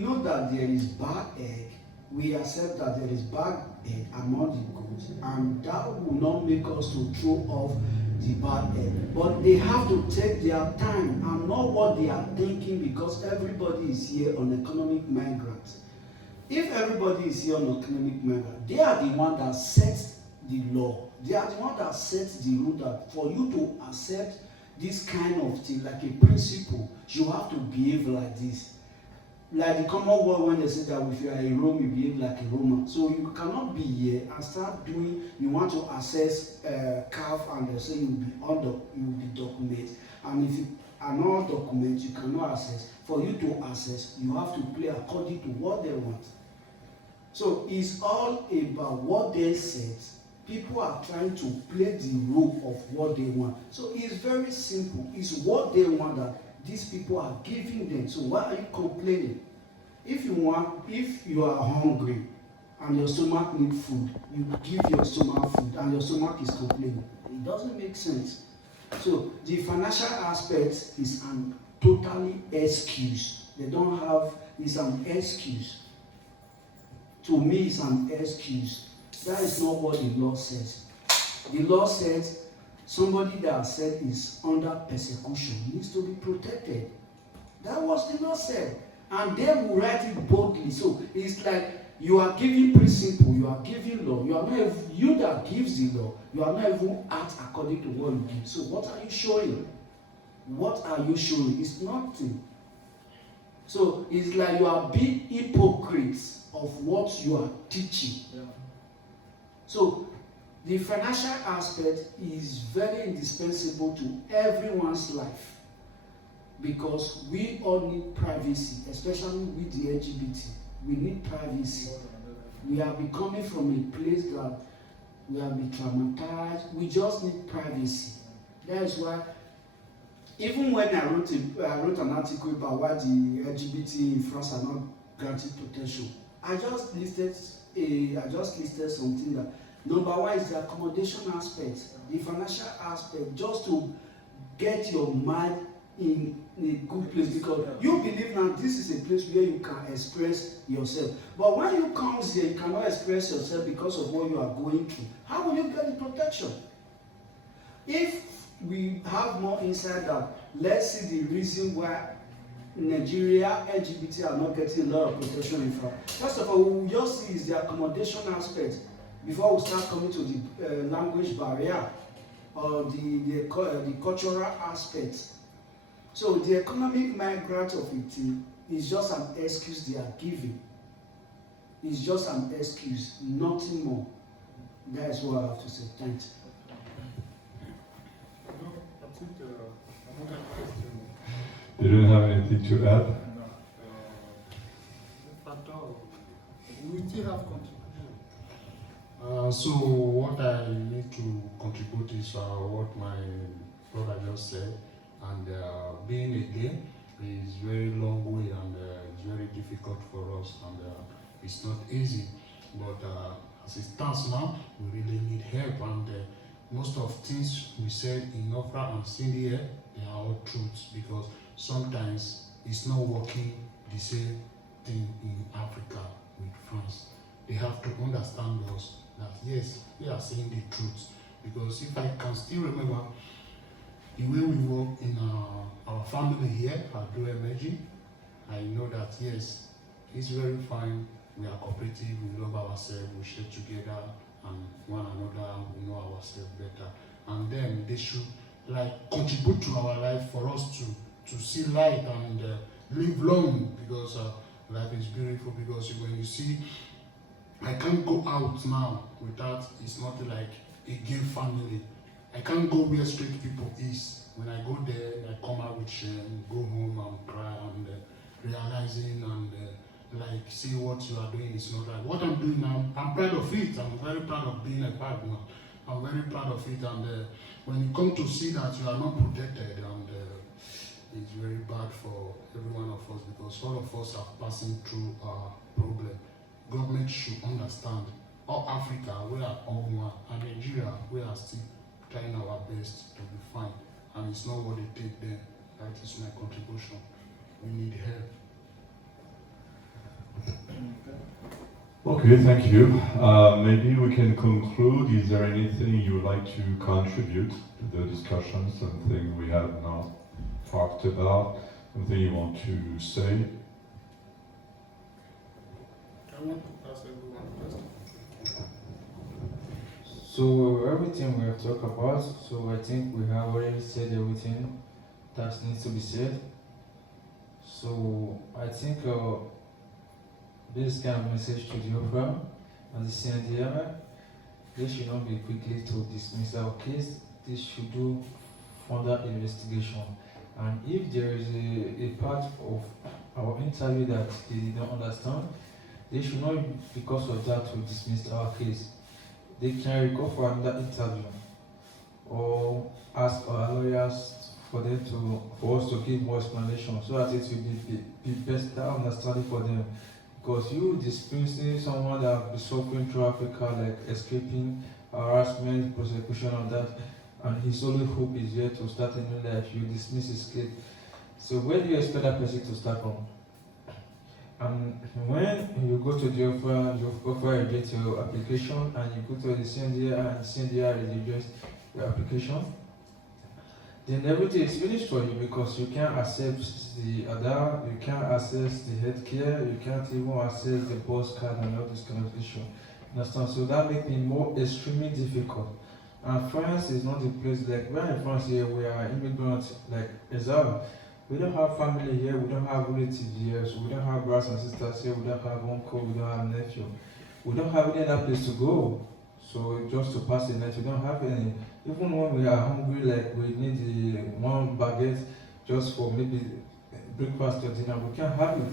know that there is bad egg. We accept that there is bad egg among the goods, and that will not make us to throw off the bad egg. But they have to take their time and know what they are thinking, because everybody is here on economic migrants. If everybody is here on economic migrant, they are the one that sets the law. They are the one that sets the rule that for you to accept this kind of thing, like a principle, you have to behave like this. Like the common word when they say that if you are a Rome, you behave like a Roman. So you cannot be here and start doing, you want to access CAF and they say you will be documented. And if you are not documented, you cannot access. For you to access, you have to play according to what they want. So it's all about what they said. People are trying to play the role of what they want. So it's very simple. It's what they want that these people are giving them. So why are you complaining? If you are hungry and your stomach needs food, you give your stomach food and your stomach is complaining. It doesn't make sense. So the financial aspect is an totally excuse. They don't have, it's an excuse. To me, it's an excuse. That is not what the law says. The law says somebody that said is under persecution needs to be protected. That was the law said. And they will write it boldly. So it's like you are giving principle, you are giving law. You are not you that gives the law. You are not even act according to what you give. So what are you showing? What are you showing? It's nothing. So it's like you are being hypocrites of what you are teaching. Yeah. So the financial aspect is very indispensable to everyone's life, because we all need privacy, especially with the LGBT. We need privacy. We are becoming from a place that we have been traumatized. We just need privacy. That is why, even when I wrote an article about why the LGBT in France are not granted protection, I just listed something that number one is the accommodation aspect, the financial aspect, just to get your mind in a good place, because you believe now this is a place where you can express yourself. But when you come here, you cannot express yourself because of what you are going through. How will you get the protection? If we have more insight that, let's see the reason why Nigeria LGBT are not getting a lot of protection in France. First of all, we will just see is the accommodation aspect before we start coming to the language barrier or the cultural aspect. So the economic migrant of it is just an excuse they are giving. It's just an excuse, nothing more. That is what I have to say. Thanks. I think another question. You don't have anything to add? We still have contribution. So what I need to contribute is what my brother just said, and being a gay is very long way and it's very difficult for us, and it's not easy. But as it stands now, we really need help, and most of things we said in Ofra and Cindy here, they are all truths, because sometimes it's not working the same thing in Africa with France. They have to understand us that yes, we are saying the truth. Because if I can still remember the way we work in our family here at OKOEGUALE, I know that yes, it's very fine. We are cooperative, we love ourselves, we share together, and one another, we know ourselves better. And then they should like contribute to our life for us to see light and live long, because life is beautiful. Because when you see, I can't go out now without, it's not like a gay family. I can't go where straight people is. When I go there, I come out with shame, go home and cry, and realizing and like see what you are doing is not right. What I'm doing now, I'm proud of it. I'm very proud of being a partner. I'm very proud of it. And when you come to see that you are not protected, and it's very bad for every one of us, because all of us are passing through a problem. Government should understand. All Africa, we are all one, and Nigeria, we are still trying our best to be fine. And it's not what they take there. That is my contribution. We need help. Okay, thank you. Maybe we can conclude. Is there anything you would like to contribute to the discussion? Something we have not talked about? Something you want to say? I want to ask everyone a question. So everything we have talked about, so I think we have already said everything that needs to be said. So I think this kind of message to the Ofra and the CNDM, they should not be quickly to dismiss our case. They should do further investigation. And if there is a part of our interview that they did not understand, they should not, because of that, to dismiss our case. They can recall for another interview or ask our lawyers for us to give more explanation, so that it will be better understanding for them. Because you dismissing someone that has been suffering through Africa, like escaping harassment, persecution, and that, and his only hope is here to start a new life, you dismiss his case. So where do you expect that person to start from? And when you go to the offer reject your application, and you go to the CNDR and the CNDR rejects your application, then everything is finished for you, because you can't accept the other, you can't access the healthcare, you can't even access the bus card and all this kind of issue. Understand? So that makes it more extremely difficult. And France is not a place like, we're in France here, we are immigrants like exile. We don't have family here, we don't have relatives here, so we don't have brothers and sisters here, we don't have uncle, we don't have nephew. We don't have any other place to go. So just to pass the night, we don't have any. Even when we are hungry, like we need the one baguette just for maybe breakfast or dinner, we can't have it.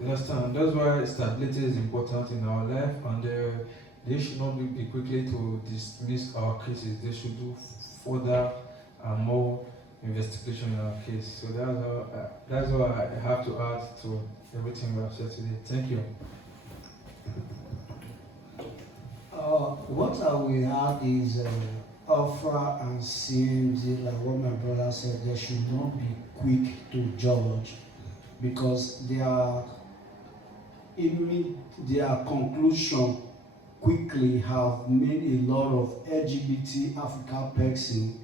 You understand? That's why stability is important in our life, and they should not be quickly to dismiss our cases. They should do further and more investigation in our case. So that's all I have to add to everything we have said today. Thank you. What I will add is Alpha and CMD, like what my brother said, they should not be quick to judge, because their conclusion quickly have made a lot of LGBT African person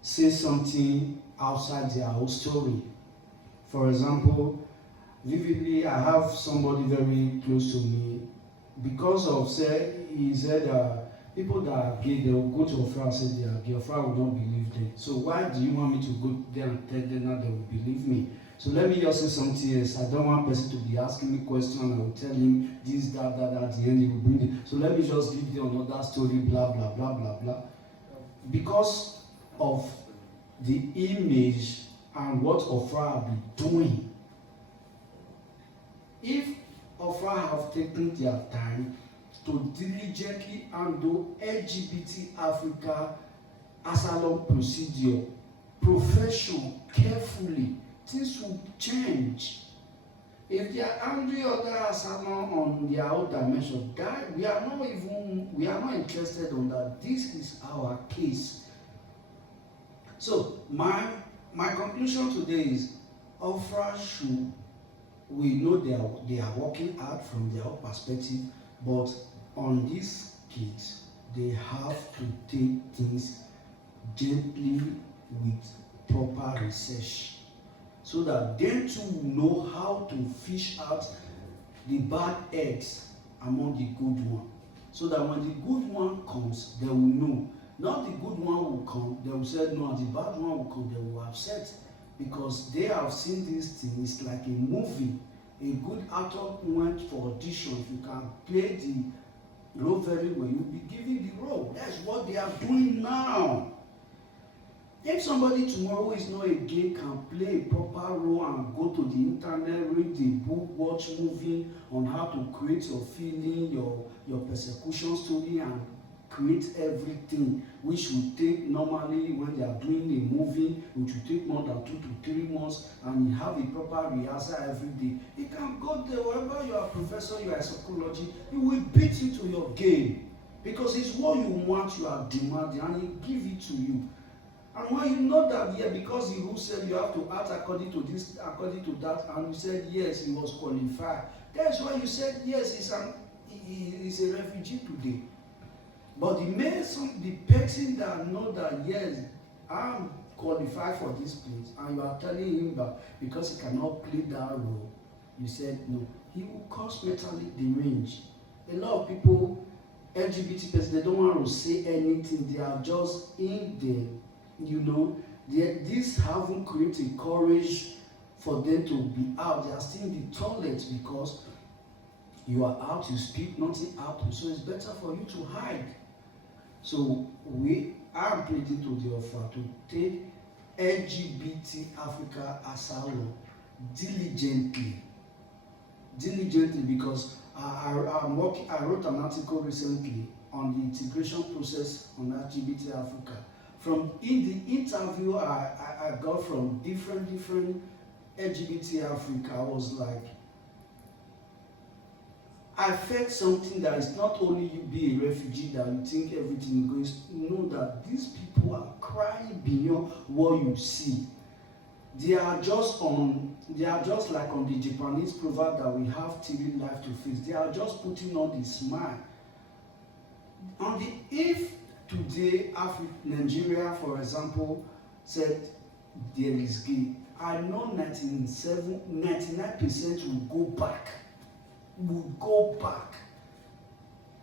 say something outside their whole story. For example, vividly, I have somebody very close to me, because of he said people that are gay, they will go to Ofra and say they are gay. Ofra will not believe them. So why do you want me to go there and tell them that they will believe me? So let me just say something else. I don't want person to be asking me questions. I will tell him this, that, at the end he will bring it. So let me just give you another story, blah, blah, blah, blah, blah. Because of the image and what Ofra have been doing. If Ofra have taken their time to diligently handle LGBT Africa asylum procedure, profession, carefully, things will change. If they are handling other asylum on their own dimension, that we are not interested on that. This is our case. So my conclusion today is Ofra should, we know they are working hard from their own perspective, but on these kids, they have to take things gently with proper research, so that they too will know how to fish out the bad eggs among the good one. So that when the good one comes, they will know. Not the good one will come, they will say no, and the bad one will come, they will upset. Because they have seen this thing, it's like a movie. A good actor went for audition. If you can play the role very well, you'll be given the role. That's what they are doing now. If somebody tomorrow who is not a gay can play a proper role and go to the internet, read the book, watch movie on how to create your feeling, your persecution story, and create everything, which will take normally when they are doing a movie, which will take more than 2 to 3 months, and you have a proper rehearsal every day. You can go there, wherever you are a professor, you are a psychology, he will beat you to your game. Because it's what you want, you are demanding, and he give it to you. And when you know that, yeah, because the rule said you have to act according to this, according to that, and you said yes, he was qualified. That's why you said yes, he's a refugee today. But the person that know that yes, I'm qualified for this place, and you are telling him that because he cannot play that role, you said no, he will cause mentally deranged. A lot of people, LGBT people, they don't want to say anything. They are just in there, you know. This haven't created courage for them to be out. They are still in the toilet because you are out, you speak nothing out. So it's better for you to hide. So we are pleading to the Ofra to take LGBT Africa asylum diligently, because I wrote an article recently on the integration process on LGBT Africa. From in the interview I got from different LGBT Africa, I was like, I felt something that is not only you be a refugee that you think everything goes. You know that these people are crying beyond what you see. They are just like on the Japanese proverb that we have till life to face. They are just putting on the smile. If today Nigeria, for example, said there is gay, I know 99% will go back.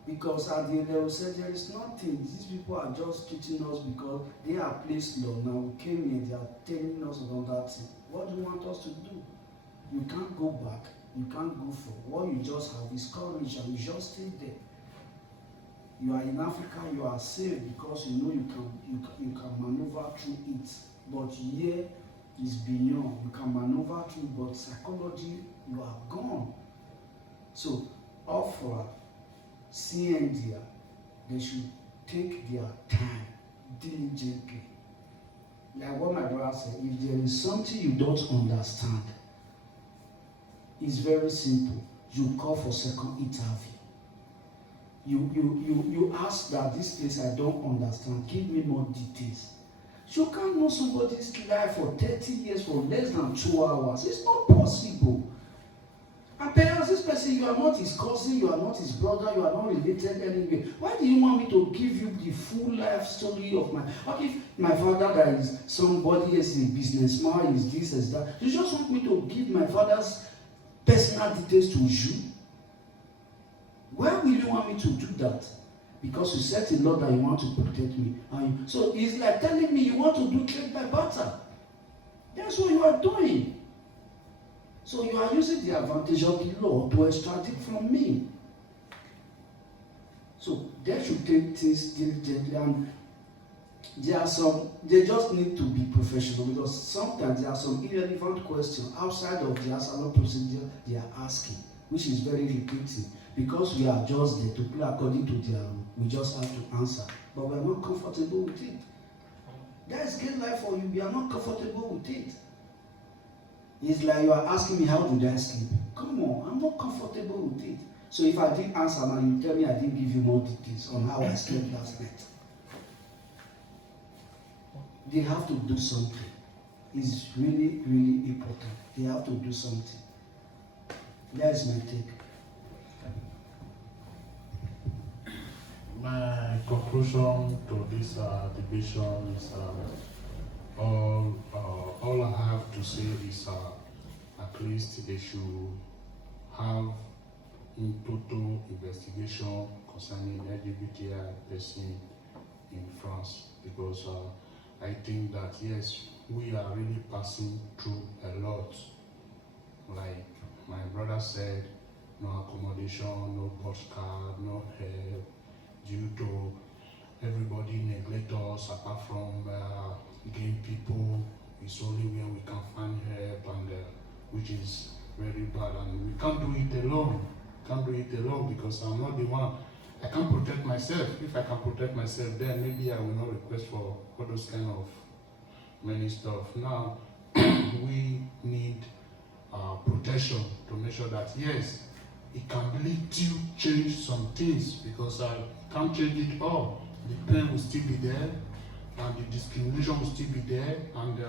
Because at the end they will say there is nothing. These people are just treating us because they are placed law. Now we came here, they are telling us about that thing. What do you want us to do? You can't go back. You can't go for what you just have is courage, and you just stay there. You are in Africa, you are safe because you know you can maneuver through it. But here is beyond. You can maneuver through, but psychology, you are gone. So, Ofra, CNDA, they should take their time diligently. Like what my brother said, if there is something you don't understand, it's very simple. You call for second interview. You ask that this place I don't understand, give me more details. You can't know somebody's life for 30 years for less than 2 hours. It's not possible. And perhaps this person, you are not his cousin, you are not his brother, you are not related anyway. Why do you want me to give you the full life story of if my father that is somebody else, is a businessman, is this, is that. You just want me to give my father's personal details to you? Why will you want me to do that? Because you said a law that you want to protect me. So it's like telling me you want to do trade by barter. That's what you are doing. So you are using the advantage of the law to extract it from me. So they should take things diligently, and there are some, they just need to be professional, because sometimes there are some irrelevant questions outside of the asylum procedure they are asking, which is very irritating, because we are just there to play according to their rule. We just have to answer, but we are not comfortable with it. That is gay life for you. We are not comfortable with it. It's like you are asking me, how did I sleep? Come on, I'm not comfortable with it. So if I didn't answer now, you tell me I didn't give you more details on how I slept last night. They have to do something. It's really, really important. They have to do something. That is my take. My conclusion to this division is all I have to say is at least they should have in total investigation concerning LGBTI person in France, because I think that yes, we are really passing through a lot. Like my brother said, no accommodation, no bus card, no help, due to everybody neglect us apart from gay people. It's only where we can find help, and which is very bad, and we can't do it alone. Can't do it alone, because I'm not the one. I can't protect myself. If I can protect myself, then maybe I will not request for all those kind of many stuff. Now we need protection to make sure that yes, it can lead to change some things, because I can't change it all. The pain will still be there, and the discrimination will still be there, and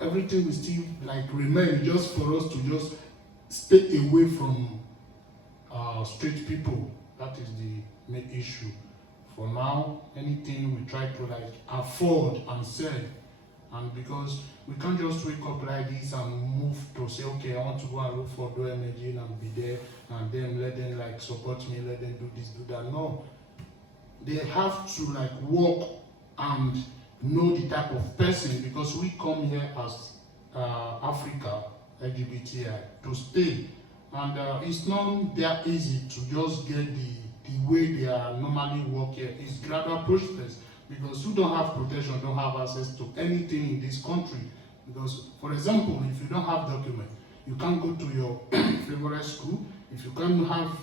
everything will still like remain, just for us to just stay away from straight people. That is the main issue. For now, anything we try to like afford and sell, and because we can't just wake up like this and move to say, okay, I want to go and look for dual energy and be there, and then let them like support me, let them do this, do that. No, they have to like work and know the type of person, because we come here as Africa, LGBTI, to stay, and it's not that easy to just get the way they are normally work here. It's gradual process, because you don't have protection, don't have access to anything in this country. Because, for example, if you don't have document, you can't go to your favorite school. If you can't have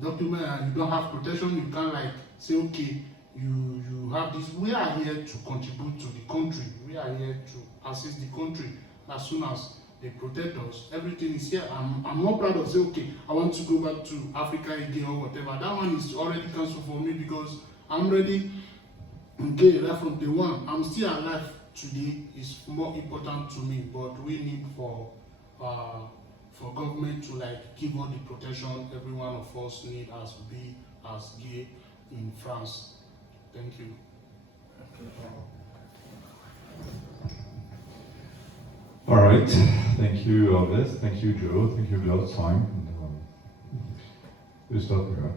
document and you don't have protection, you can't like say, okay, you have this. We are here to contribute to the country. We are here to assist the country. As soon as they protect us, everything is here. I'm more proud of saying, okay, I want to go back to Africa again or whatever. That one is already cancelled for me, because I'm ready to get right from day one. I'm still alive today. Is more important to me, but we need for government to like give all the protection every one of us need as gay in France. Thank you. All right, thank you, Elvis. Thank you, Joe. Thank you, Godstime. We'll stop here.